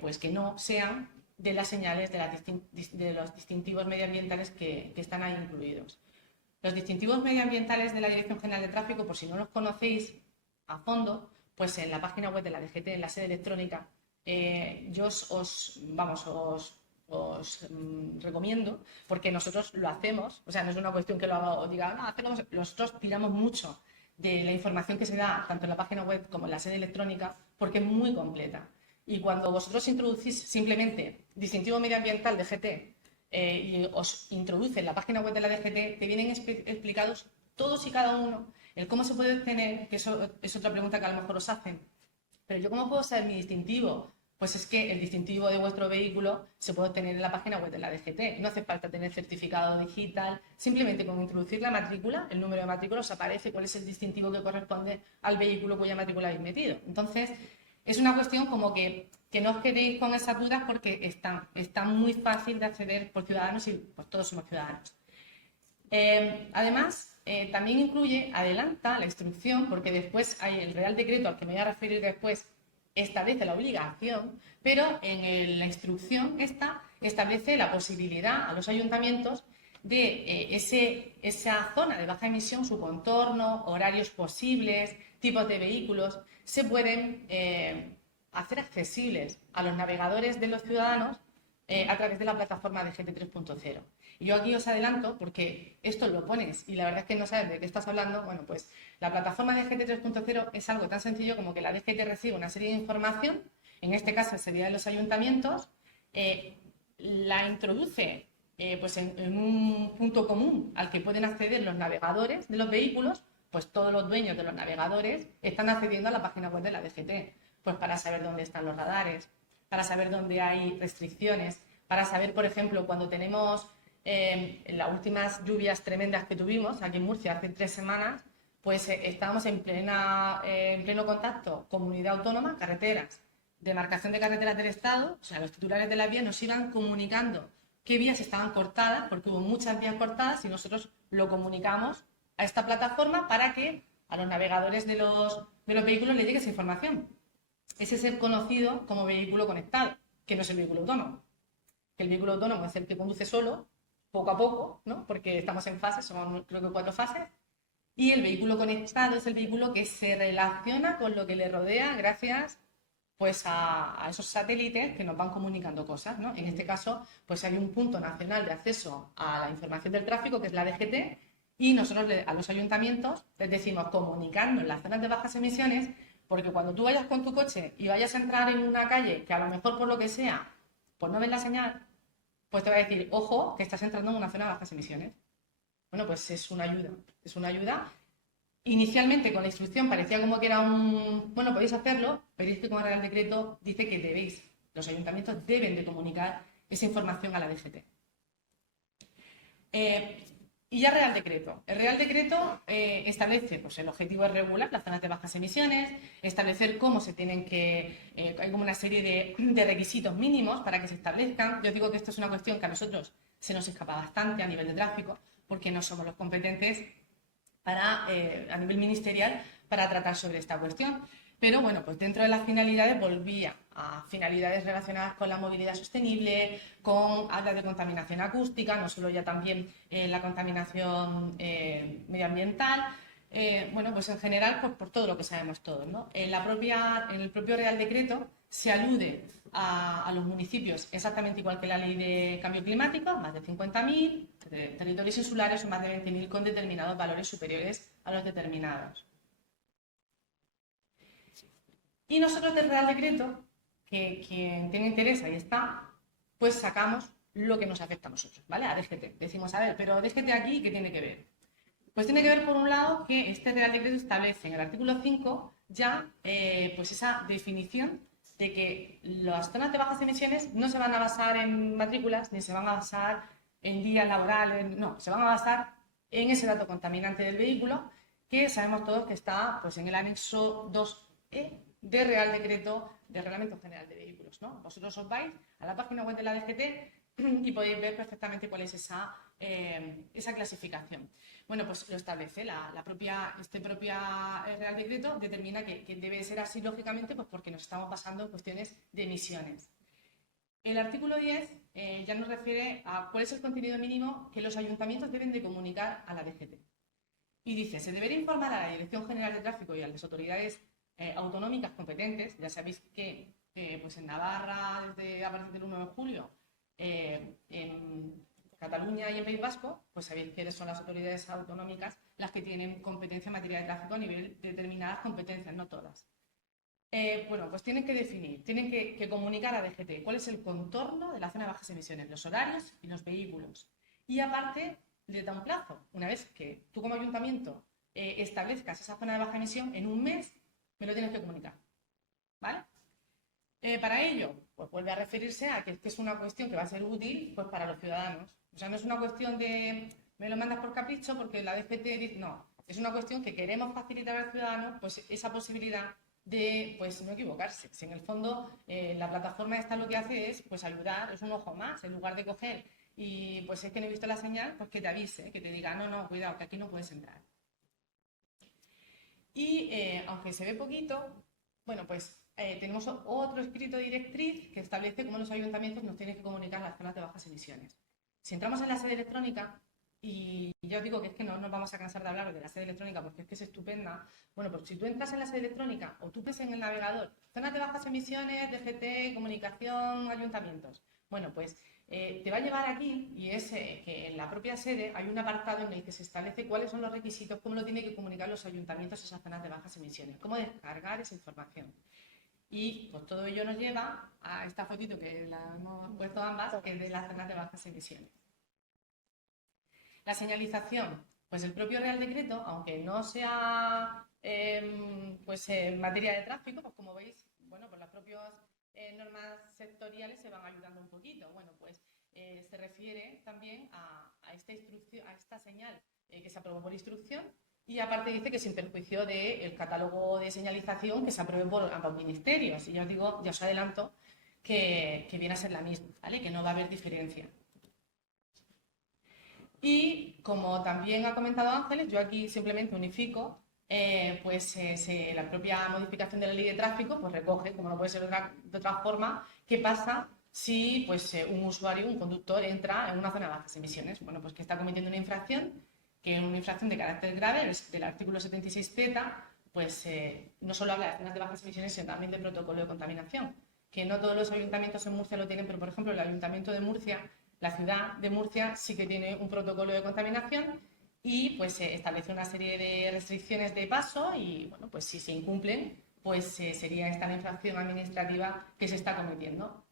pues que no sean de las señales de los distintivos medioambientales que están ahí incluidos. Los distintivos medioambientales de la Dirección General de Tráfico, por si no los conocéis a fondo, pues en la página web de la DGT, en la sede electrónica, yo os recomiendo, porque nosotros lo hacemos, o sea, no es una cuestión que lo haga o diga, no, nosotros tiramos mucho de la información que se da tanto en la página web como en la sede electrónica, porque es muy completa. Y cuando vosotros introducís simplemente distintivo medioambiental DGT y os introduce en la página web de la DGT, te vienen explicados todos y cada uno el cómo se puede obtener, que eso es otra pregunta que a lo mejor os hacen. Pero yo, ¿cómo puedo saber mi distintivo? Pues es que el distintivo de vuestro vehículo se puede obtener en la página web de la DGT. No hace falta tener certificado digital, simplemente con introducir la matrícula, el número de matrícula, os aparece cuál es el distintivo que corresponde al vehículo cuya matrícula habéis metido. Entonces, es una cuestión como que no os quedéis con esas dudas porque está muy fácil de acceder por ciudadanos y pues todos somos ciudadanos. Además, también incluye, adelanta la instrucción, porque después hay el Real Decreto al que me voy a referir después, establece la obligación, pero en la instrucción esta establece la posibilidad a los ayuntamientos de esa zona de baja emisión, su contorno, horarios posibles, tipos de vehículos, se pueden hacer accesibles a los navegadores de los ciudadanos a través de la plataforma de GT 3.0. Y yo aquí os adelanto, porque esto lo pones y la verdad es que no sabes de qué estás hablando. Bueno, pues la plataforma de GT 3.0 es algo tan sencillo como que la DGT recibe una serie de información, en este caso sería de los ayuntamientos, la introduce pues en un punto común al que pueden acceder los navegadores de los vehículos, pues todos los dueños de los navegadores están accediendo a la página web de la DGT, pues para saber dónde están los radares, para saber dónde hay restricciones, para saber, por ejemplo, cuando tenemos las últimas lluvias tremendas que tuvimos aquí en Murcia hace 3 semanas, pues estábamos en pleno contacto, comunidad autónoma, carreteras, demarcación de carreteras del Estado, o sea, los titulares de las vías nos iban comunicando qué vías estaban cortadas, porque hubo muchas vías cortadas y nosotros lo comunicamos a esta plataforma para que a los navegadores de los vehículos les llegue esa información. Ese es el conocido como vehículo conectado, que no es el vehículo autónomo. El vehículo autónomo es el que conduce solo, poco a poco, ¿no? Porque estamos en fases, son creo que 4 fases, y el vehículo conectado es el vehículo que se relaciona con lo que le rodea gracias pues a esos satélites que nos van comunicando cosas, ¿no? En este caso, pues hay un punto nacional de acceso a la información del tráfico, que es la DGT, y nosotros a los ayuntamientos les decimos comunicarnos en las zonas de bajas emisiones, porque cuando tú vayas con tu coche y vayas a entrar en una calle que a lo mejor por lo que sea, pues no ves la señal, pues te va a decir, ojo, que estás entrando en una zona de bajas emisiones. Bueno, pues es una ayuda, es una ayuda. Inicialmente con la instrucción parecía como que era bueno, podéis hacerlo, pero es que con el Real Decreto dice que debéis, los ayuntamientos deben de comunicar esa información a la DGT. Y ya Real Decreto. El Real Decreto establece, pues el objetivo es regular las zonas de bajas emisiones, establecer cómo se tienen que, hay como una serie de requisitos mínimos para que se establezcan. Yo digo que esto es una cuestión que a nosotros se nos escapa bastante a nivel de tráfico, porque no somos los competentes a nivel ministerial para tratar sobre esta cuestión. Pero bueno, pues dentro de las finalidades volvía a finalidades relacionadas con la movilidad sostenible, habla de contaminación acústica, no solo ya también la contaminación medioambiental, bueno, pues en general por todo lo que sabemos todos, ¿no? En el propio Real Decreto se alude a los municipios exactamente igual que la Ley de Cambio Climático, más de 50.000, territorios insulares o más de 20.000 con determinados valores superiores a los determinados. Y nosotros del Real Decreto, que quien tiene interés ahí está, pues sacamos lo que nos afecta a nosotros, ¿vale? A DGT. Decimos, a ver, pero DGT aquí, ¿qué tiene que ver? Pues tiene que ver, por un lado, que este Real Decreto establece en el artículo 5 ya pues esa definición de que las zonas de bajas emisiones no se van a basar en matrículas ni se van a basar en días laborales, no, se van a basar en ese dato contaminante del vehículo que sabemos todos que está pues, en el anexo 2E de Real Decreto de Reglamento General de Vehículos, ¿no? Vosotros os vais a la página web de la DGT y podéis ver perfectamente cuál es esa clasificación. Bueno, pues lo establece este propio Real Decreto, determina que debe ser así lógicamente pues porque nos estamos basando en cuestiones de emisiones. El artículo 10 ya nos refiere a cuál es el contenido mínimo que los ayuntamientos deben de comunicar a la DGT. Y dice, se deberá informar a la Dirección General de Tráfico y a las autoridades autonómicas competentes. Ya sabéis que pues en Navarra, a partir del 1 de julio, en Cataluña y en País Vasco, pues sabéis quiénes son las autoridades autonómicas las que tienen competencia en materia de tráfico a nivel de determinadas competencias, no todas. Bueno, pues tienen que definir, tienen que comunicar a DGT cuál es el contorno de la zona de bajas emisiones, los horarios y los vehículos. Y aparte, les da un plazo. Una vez que tú como ayuntamiento establezcas esa zona de baja emisión, en un mes me lo tienes que comunicar. ¿Vale? Para ello, pues vuelve a referirse a que es una cuestión que va a ser útil pues, para los ciudadanos. O sea, no es una cuestión de me lo mandas por capricho porque la DGT dice, no, es una cuestión que queremos facilitar al ciudadano pues, esa posibilidad de pues, no equivocarse. Si en el fondo la plataforma esta lo que hace es pues, ayudar, es un ojo más, en lugar de coger y pues es que no he visto la señal, pues que te avise, que te diga, no, cuidado, que aquí no puedes entrar. Y aunque se ve poquito, bueno, pues tenemos otro escrito directriz que establece cómo los ayuntamientos nos tienen que comunicar las zonas de bajas emisiones. Si entramos en la sede electrónica, y ya os digo que es que no nos vamos a cansar de hablar de la sede electrónica porque es que es estupenda, bueno, pues si tú entras en la sede electrónica o tú ves en el navegador zonas de bajas emisiones, DGT, comunicación, ayuntamientos, bueno, pues te va a llevar aquí y es que en la propia sede hay un apartado en el que se establece cuáles son los requisitos, cómo lo tienen que comunicar los ayuntamientos esas zonas de bajas emisiones, cómo descargar esa información. Y pues todo ello nos lleva a esta fotito que la hemos puesto ambas, que es de las zonas de bajas emisiones. La señalización, pues el propio Real Decreto, aunque no sea pues en materia de tráfico, pues como veis, bueno, pues las propias normas sectoriales se van ayudando un poquito. Bueno, pues se refiere también a esta señal que se aprobó por instrucción y aparte dice que sin perjuicio del catálogo de señalización que se apruebe por ambos ministerios. Y ya os digo, ya os adelanto que viene a ser la misma, ¿vale? Que no va a haber diferencia. Y como también ha comentado Ángeles, yo aquí simplemente unifico, la propia modificación de la ley de tráfico pues recoge, como no puede ser de otra forma, qué pasa si pues, un usuario, un conductor, entra en una zona de bajas emisiones. Bueno, pues que está cometiendo una infracción, que es una infracción de carácter grave, del artículo 76Z, pues no solo habla de zonas de bajas emisiones, sino también de protocolo de contaminación, que no todos los ayuntamientos en Murcia lo tienen, pero por ejemplo el Ayuntamiento de Murcia, la ciudad de Murcia sí que tiene un protocolo de contaminación y pues establece una serie de restricciones de paso y bueno, pues si se incumplen, pues sería esta la infracción administrativa que se está cometiendo.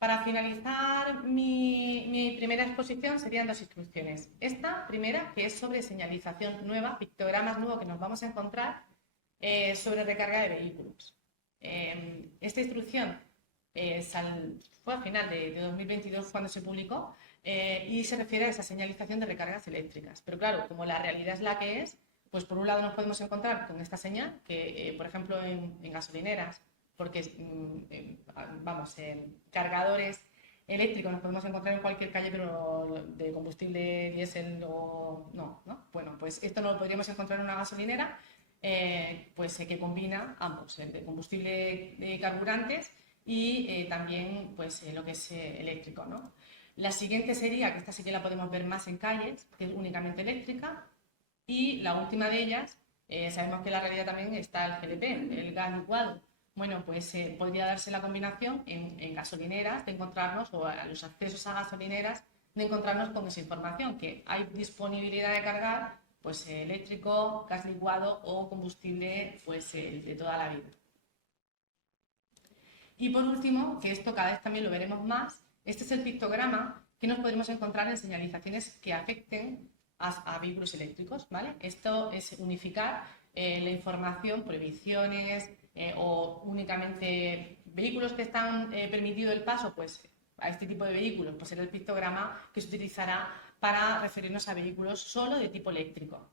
Para finalizar mi primera exposición serían dos instrucciones. Esta primera, que es sobre señalización nueva, pictogramas nuevos que nos vamos a encontrar sobre recarga de vehículos. Esta instrucción fue a final de 2022 cuando se publicó y se refiere a esa señalización de recargas eléctricas. Pero claro, como la realidad es la que es, pues por un lado nos podemos encontrar con esta señal, que por ejemplo en gasolineras, porque vamos, en cargadores eléctricos nos podemos encontrar en cualquier calle, pero de combustible diésel o no. Bueno, pues esto no lo podríamos encontrar en una gasolinera, que combina ambos, el de combustible de carburantes y también pues, lo que es eléctrico, ¿no? La siguiente sería, que esta sí que la podemos ver más en calles, que es únicamente eléctrica, y la última de ellas, sabemos que en la realidad también está el GLP, el gas licuado. Bueno, pues podría darse la combinación en gasolineras, de encontrarnos, o a los accesos a gasolineras, de encontrarnos con esa información, que hay disponibilidad de cargar, pues eléctrico, gas licuado o combustible, pues de toda la vida. Y por último, que esto cada vez también lo veremos más, este es el pictograma que nos podremos encontrar en señalizaciones que afecten a vehículos eléctricos, ¿vale? Esto es unificar la información, prohibiciones o únicamente vehículos que están permitido el paso, pues a este tipo de vehículos, pues será el pictograma que se utilizará para referirnos a vehículos solo de tipo eléctrico.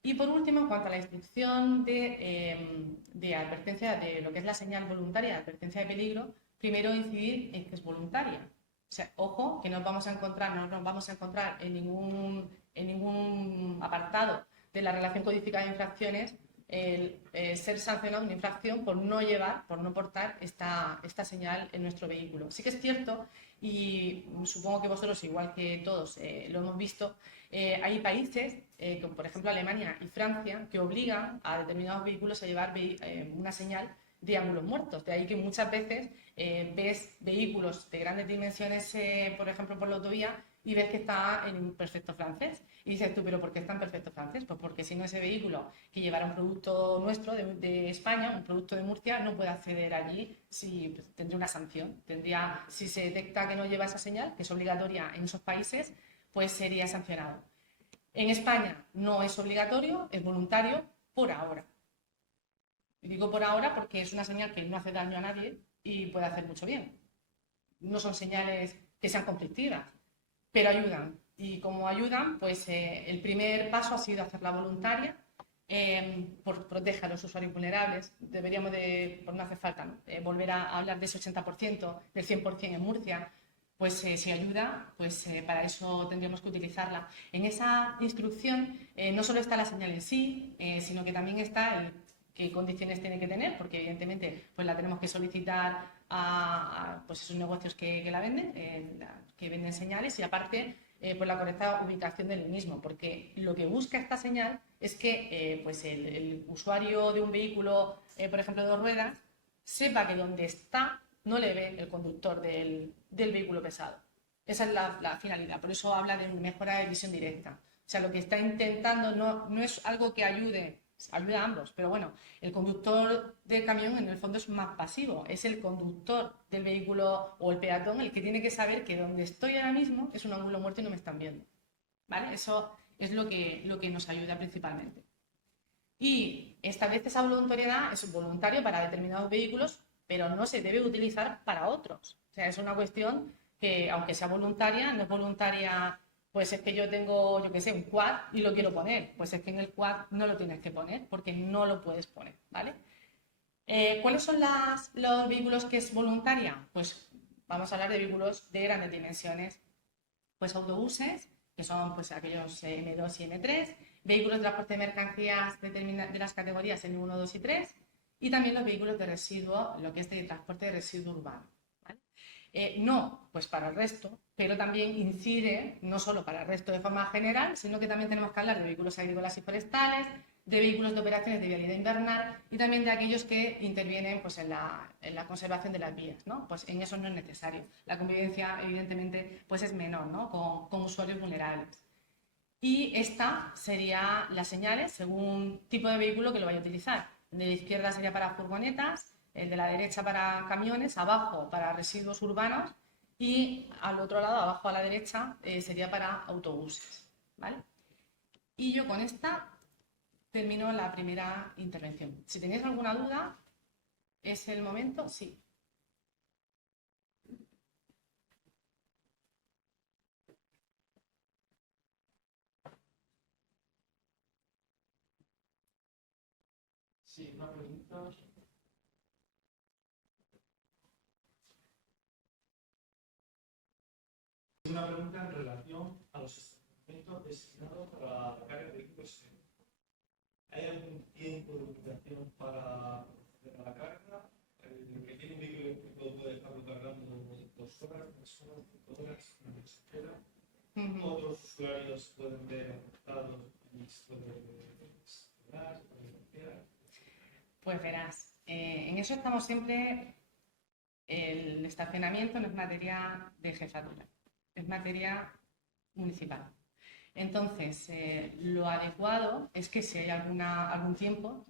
Y por último, en cuanto a la instrucción de advertencia de lo que es la señal voluntaria de advertencia de peligro, primero incidir en que es voluntaria. O sea, ojo, que no nos vamos a encontrar en ningún apartado de la relación codificada de infracciones el ser sancionado una infracción por no llevar, por no portar esta señal en nuestro vehículo. Sí que es cierto, y supongo que vosotros, igual que todos, lo hemos visto, hay países, como por ejemplo Alemania y Francia, que obligan a determinados vehículos a llevar una señal de ángulos muertos. De ahí que muchas veces ves vehículos de grandes dimensiones, por ejemplo, por la autovía, y ves que está en perfecto francés. Y dices tú, ¿pero por qué está en perfecto francés? Pues porque si no, ese vehículo que llevara un producto nuestro de España, un producto de Murcia, no puede acceder allí, si pues, tendría una sanción. Si se detecta que no lleva esa señal, que es obligatoria en esos países, pues sería sancionado. En España no es obligatorio, es voluntario por ahora. Y digo por ahora porque es una señal que no hace daño a nadie y puede hacer mucho bien. No son señales que sean conflictivas, pero ayudan. Y como ayudan, pues el primer paso ha sido hacerla voluntaria, por proteger a los usuarios vulnerables. Deberíamos de, pues no hace falta, ¿no? Volver a hablar de ese 80%, del 100% en Murcia, pues si ayuda, pues para eso tendríamos que utilizarla. En esa instrucción no solo está la señal en sí, sino que también está el qué condiciones tiene que tener, porque evidentemente pues la tenemos que solicitar a pues esos negocios que la venden, que venden señales, y aparte pues la correcta ubicación del mismo, porque lo que busca esta señal es que pues el usuario de un vehículo, por ejemplo de dos ruedas, sepa que donde está no le ve el conductor del vehículo pesado. Esa es la finalidad, por eso habla de mejora de visión directa. O sea, lo que está intentando no es algo que ayuda a ambos, pero bueno, el conductor del camión en el fondo es más pasivo, es el conductor del vehículo o el peatón el que tiene que saber que donde estoy ahora mismo es un ángulo muerto y no me están viendo, ¿vale? Eso es lo que nos ayuda principalmente. Y esta vez esa voluntariedad es voluntario para determinados vehículos, pero no se debe utilizar para otros. O sea, es una cuestión que, aunque sea voluntaria, no es voluntaria. Pues es que yo tengo, yo qué sé, un quad y lo quiero poner. Pues es que en el quad no lo tienes que poner porque no lo puedes poner, ¿vale? ¿Cuáles son los vehículos que es voluntaria? Pues vamos a hablar de vehículos de grandes dimensiones. Pues autobuses, que son pues aquellos M2 y M3, vehículos de transporte de mercancías de las categorías M1, 2 y 3, y también los vehículos de residuo, lo que es de transporte de residuo urbano. ¿Vale? No, pues para el resto, pero también incide no solo para el resto de forma general, sino que también tenemos que hablar de vehículos agrícolas y forestales, de vehículos de operaciones de vialidad invernal y también de aquellos que intervienen pues, en la conservación de las vías, ¿no? Pues en eso no es necesario. La convivencia, evidentemente, pues es menor, ¿no? Con usuarios vulnerables. Y esta sería las señales según tipo de vehículo que lo vaya a utilizar. El de la izquierda sería para furgonetas, el de la derecha para camiones, abajo para residuos urbanos y al otro lado, abajo a la derecha, sería para autobuses, ¿vale? Y yo con esta termino la primera intervención. Si tenéis alguna duda, ¿es el momento? Sí. Sí, una pregunta. Una pregunta en relación a los estacionamientos destinados para la carga de vehículos. ¿Hay algún tiempo de utilización para proceder a la carga? El que tiene un vehículo eléctrico puede dejarlo cargando 2 horas, 3 horas, 5 horas, no se espera. Otros usuarios pueden ver afectados y se pueden esperar, se pueden bloquear. Pues verás, en eso estamos siempre. El estacionamiento no es materia de jefatura, es materia municipal. Entonces, lo adecuado es que si hay algún tiempo,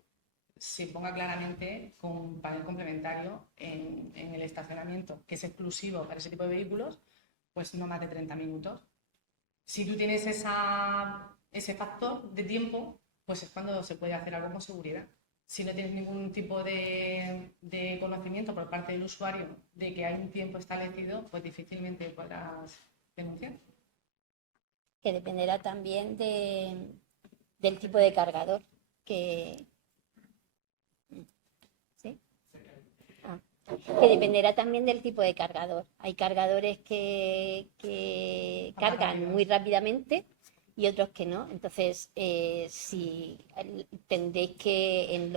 se ponga claramente con un panel complementario en el estacionamiento, que es exclusivo para ese tipo de vehículos, pues no más de 30 minutos. Si tú tienes ese factor de tiempo, pues es cuando se puede hacer algo con seguridad. Si no tienes ningún tipo de conocimiento por parte del usuario de que hay un tiempo establecido, pues difícilmente podrás denunciar. Que dependerá también del tipo de cargador que... ¿Sí? Que dependerá también del tipo de cargador. Hay cargadores que cargan muy rápidamente y otros que no. Entonces, si tendréis que en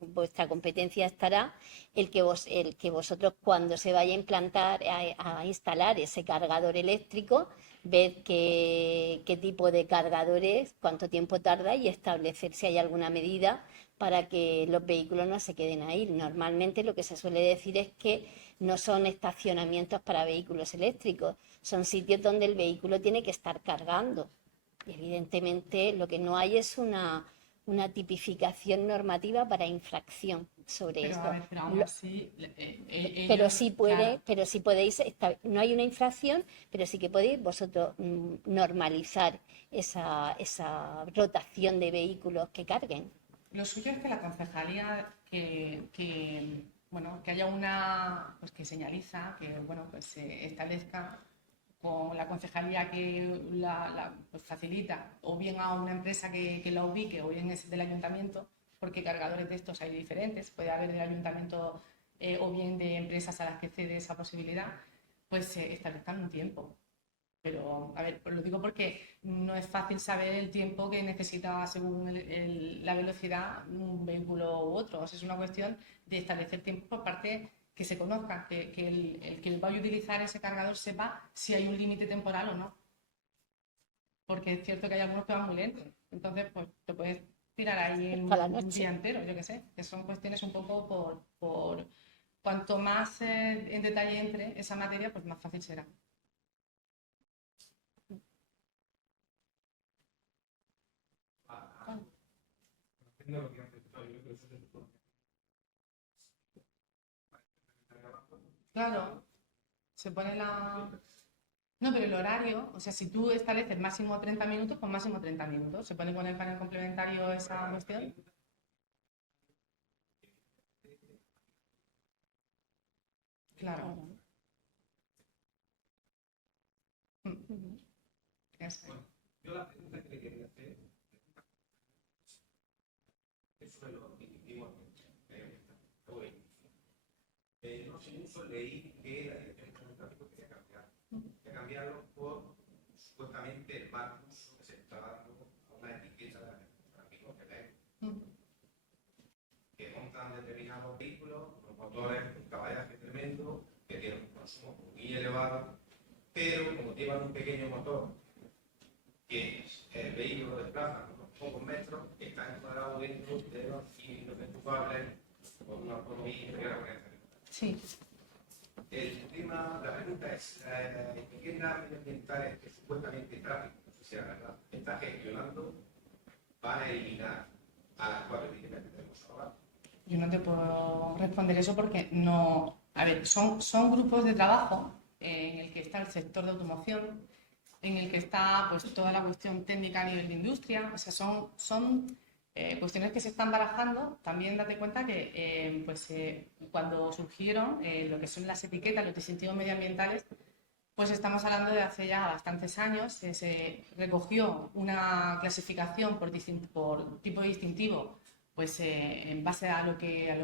vuestra competencia estará el que vosotros cuando se vaya a implantar, a instalar ese cargador eléctrico, ver qué tipo de cargador es, cuánto tiempo tarda y establecer si hay alguna medida para que los vehículos no se queden ahí. Normalmente lo que se suele decir es que no son estacionamientos para vehículos eléctricos, son sitios donde el vehículo tiene que estar cargando. Y evidentemente lo que no hay es una tipificación normativa para infracción sobre Pero, esto. a ver, pero aún así, Pero ellos, sí claro, podéis, no hay una infracción, pero sí que podéis vosotros normalizar esa rotación de vehículos que carguen. lo suyo es que la concejalía bueno, que haya una, pues que señaliza, que bueno, pues se establezca con la concejalía que pues facilita, o bien a una empresa que la ubique, o bien es del ayuntamiento, porque cargadores de estos hay diferentes, puede haber del ayuntamiento o bien de empresas a las que cede esa posibilidad, pues se establezcan un tiempo. Pero, a ver, lo digo porque no es fácil saber el tiempo que necesita según la velocidad un vehículo u otro. O sea, es una cuestión de establecer tiempo por parte que se conozca, que el que vaya a utilizar ese cargador sepa si hay un límite temporal o no. Porque es cierto que hay algunos que van muy lentos. Entonces, pues te puedes tirar ahí en Hasta la un noche. día entero, yo qué sé. Que son cuestiones un poco por cuanto más en detalle entre esa materia, pues más fácil será. Depende de lo que hace el usuario, pero eso se supone. Claro, se pone la... No, pero el horario, o sea, si tú estableces máximo 30 minutos, pues máximo 30 minutos. Se pone con el panel complementario esa cuestión. Claro. Ujú. Eso. Bueno, yo la pregunta que le quería hacer es sobre los dispositivos. No sé mucho, leí que la Dirección de Tráfico quería cambiar. Quería cambiarlo por supuestamente el mal uso que se está dando a una etiqueta de tráfico que tenemos. Que montan determinados vehículos, los motores, un caballaje tremendo, que tienen un consumo muy elevado, pero como llevan un pequeño motor que el vehículo desplaza unos pocos metros, está encuadrado dentro de los cilindros enchufables con una autonomía inferior a 40 minutos. Sí. La pregunta es, la etiqueta medioambiental que supuestamente tráfico, no sé si es verdad, está gestionando para eliminar a las 4 etiquetas que tenemos ahora. Yo no te puedo responder eso porque no... A ver, son grupos de trabajo en el que está el sector de automoción, en el que está pues toda la cuestión técnica a nivel de industria, o sea, son cuestiones que se están barajando. También date cuenta que cuando surgieron lo que son las etiquetas, los distintivos medioambientales, pues estamos hablando de hace ya bastantes años. Se recogió una clasificación por tipo distintivo, pues en base a los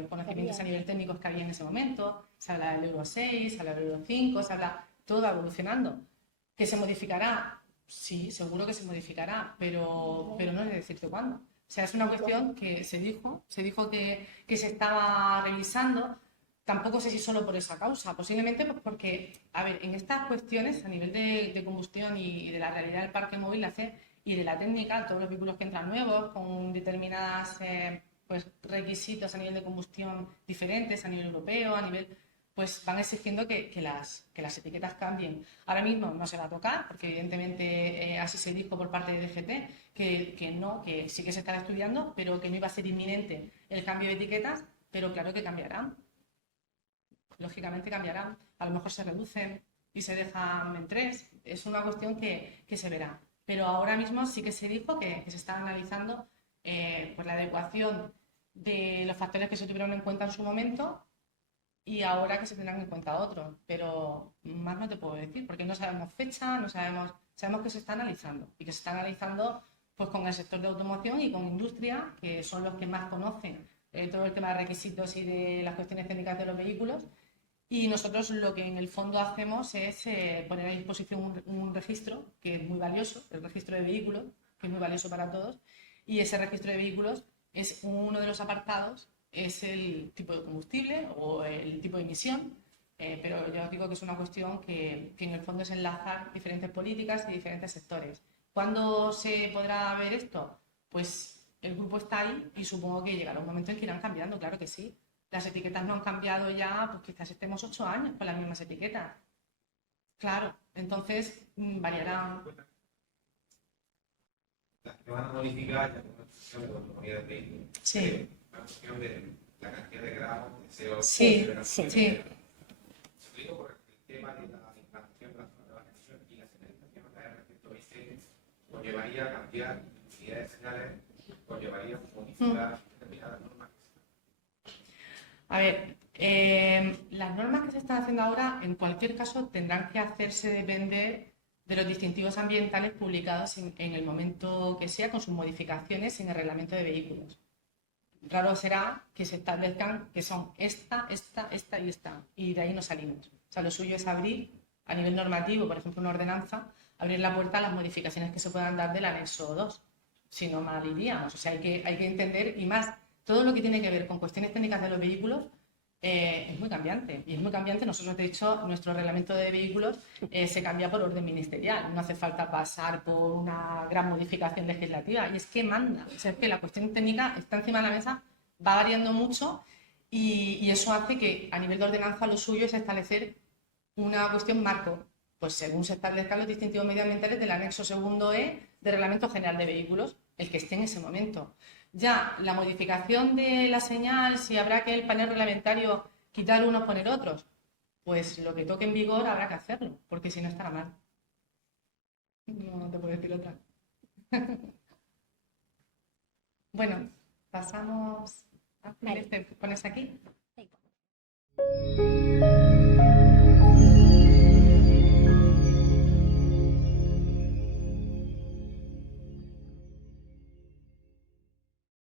conocimientos a nivel técnico que había en ese momento. Se habla del Euro 6, se habla del Euro 5, se habla, todo va evolucionando. ¿Que se modificará? Sí, seguro que se modificará, pero no es decirte cuándo. O sea, es una cuestión que se dijo que se estaba revisando. Tampoco sé si solo por esa causa, posiblemente pues porque, a ver, en estas cuestiones a nivel de combustión y de la realidad del parque móvil y de la técnica, todos los vehículos que entran nuevos con determinadas pues, requisitos a nivel de combustión diferentes, a nivel europeo, a nivel, pues van exigiendo que las etiquetas cambien. Ahora mismo no se va a tocar, porque evidentemente así se dijo por parte de DGT, que sí que se estaba estudiando, pero que no iba a ser inminente el cambio de etiquetas, pero claro que cambiarán. Lógicamente cambiarán, a lo mejor se reducen y se dejan en 3, es una cuestión que se verá. Pero ahora mismo sí que se dijo que se está analizando pues la adecuación de los factores que se tuvieron en cuenta en su momento y ahora que se tendrán en cuenta otros. Pero más no te puedo decir, porque no sabemos fecha, sabemos que se está analizando y que se está analizando pues con el sector de automoción y con industria, que son los que más conocen todo el tema de requisitos y de las cuestiones técnicas de los vehículos. Y nosotros lo que en el fondo hacemos es poner a disposición un registro que es muy valioso, el registro de vehículos, que es muy valioso para todos. Y ese registro de vehículos es uno de los apartados, es el tipo de combustible o el tipo de emisión. Pero yo os digo que es una cuestión que en el fondo es enlazar diferentes políticas y diferentes sectores. ¿Cuándo se podrá ver esto? Pues el grupo está ahí y supongo que llegará un momento en que irán cambiando, claro que sí. Las etiquetas no han cambiado ya, pues quizás estemos 8 años con las mismas etiquetas. Claro, entonces variará. Las que van a modificar ya con la cuestión de la autonomía del vehículo. Sí. La cuestión de la cantidad de gramos de CO2. Sí, sí. Sí. Se digo por el tema de la implantación de las nuevas emisiones y la señalización a R120 conllevaría cambiar unidades de señales, conllevaría modificar determinadas normas. A ver, las normas que se están haciendo ahora, en cualquier caso, tendrán que hacerse depender de los distintivos ambientales publicados en el momento que sea, con sus modificaciones en el reglamento de vehículos. Raro será que se establezcan que son esta y esta, y de ahí no salimos. O sea, lo suyo es abrir, a nivel normativo, por ejemplo, una ordenanza, abrir la puerta a las modificaciones que se puedan dar del anexo 2. Si no, mal iríamos. O sea, hay que entender, y más, todo lo que tiene que ver con cuestiones técnicas de los vehículos es muy cambiante. Y es muy cambiante. Nosotros, de hecho, nuestro reglamento de vehículos se cambia por orden ministerial. No hace falta pasar por una gran modificación legislativa. Y es que manda. O sea, es que la cuestión técnica está encima de la mesa, va variando mucho y eso hace que a nivel de ordenanza lo suyo es establecer una cuestión marco. Pues según se establezcan los distintivos medioambientales del anexo segundo E del Reglamento General de Vehículos, el que esté en ese momento. Ya, la modificación de la señal, si habrá que el panel reglamentario quitar unos, poner otros, pues lo que toque en vigor habrá que hacerlo, porque si no estará mal. No te puedo decir otra. Bueno, pasamos a pones aquí. Venga.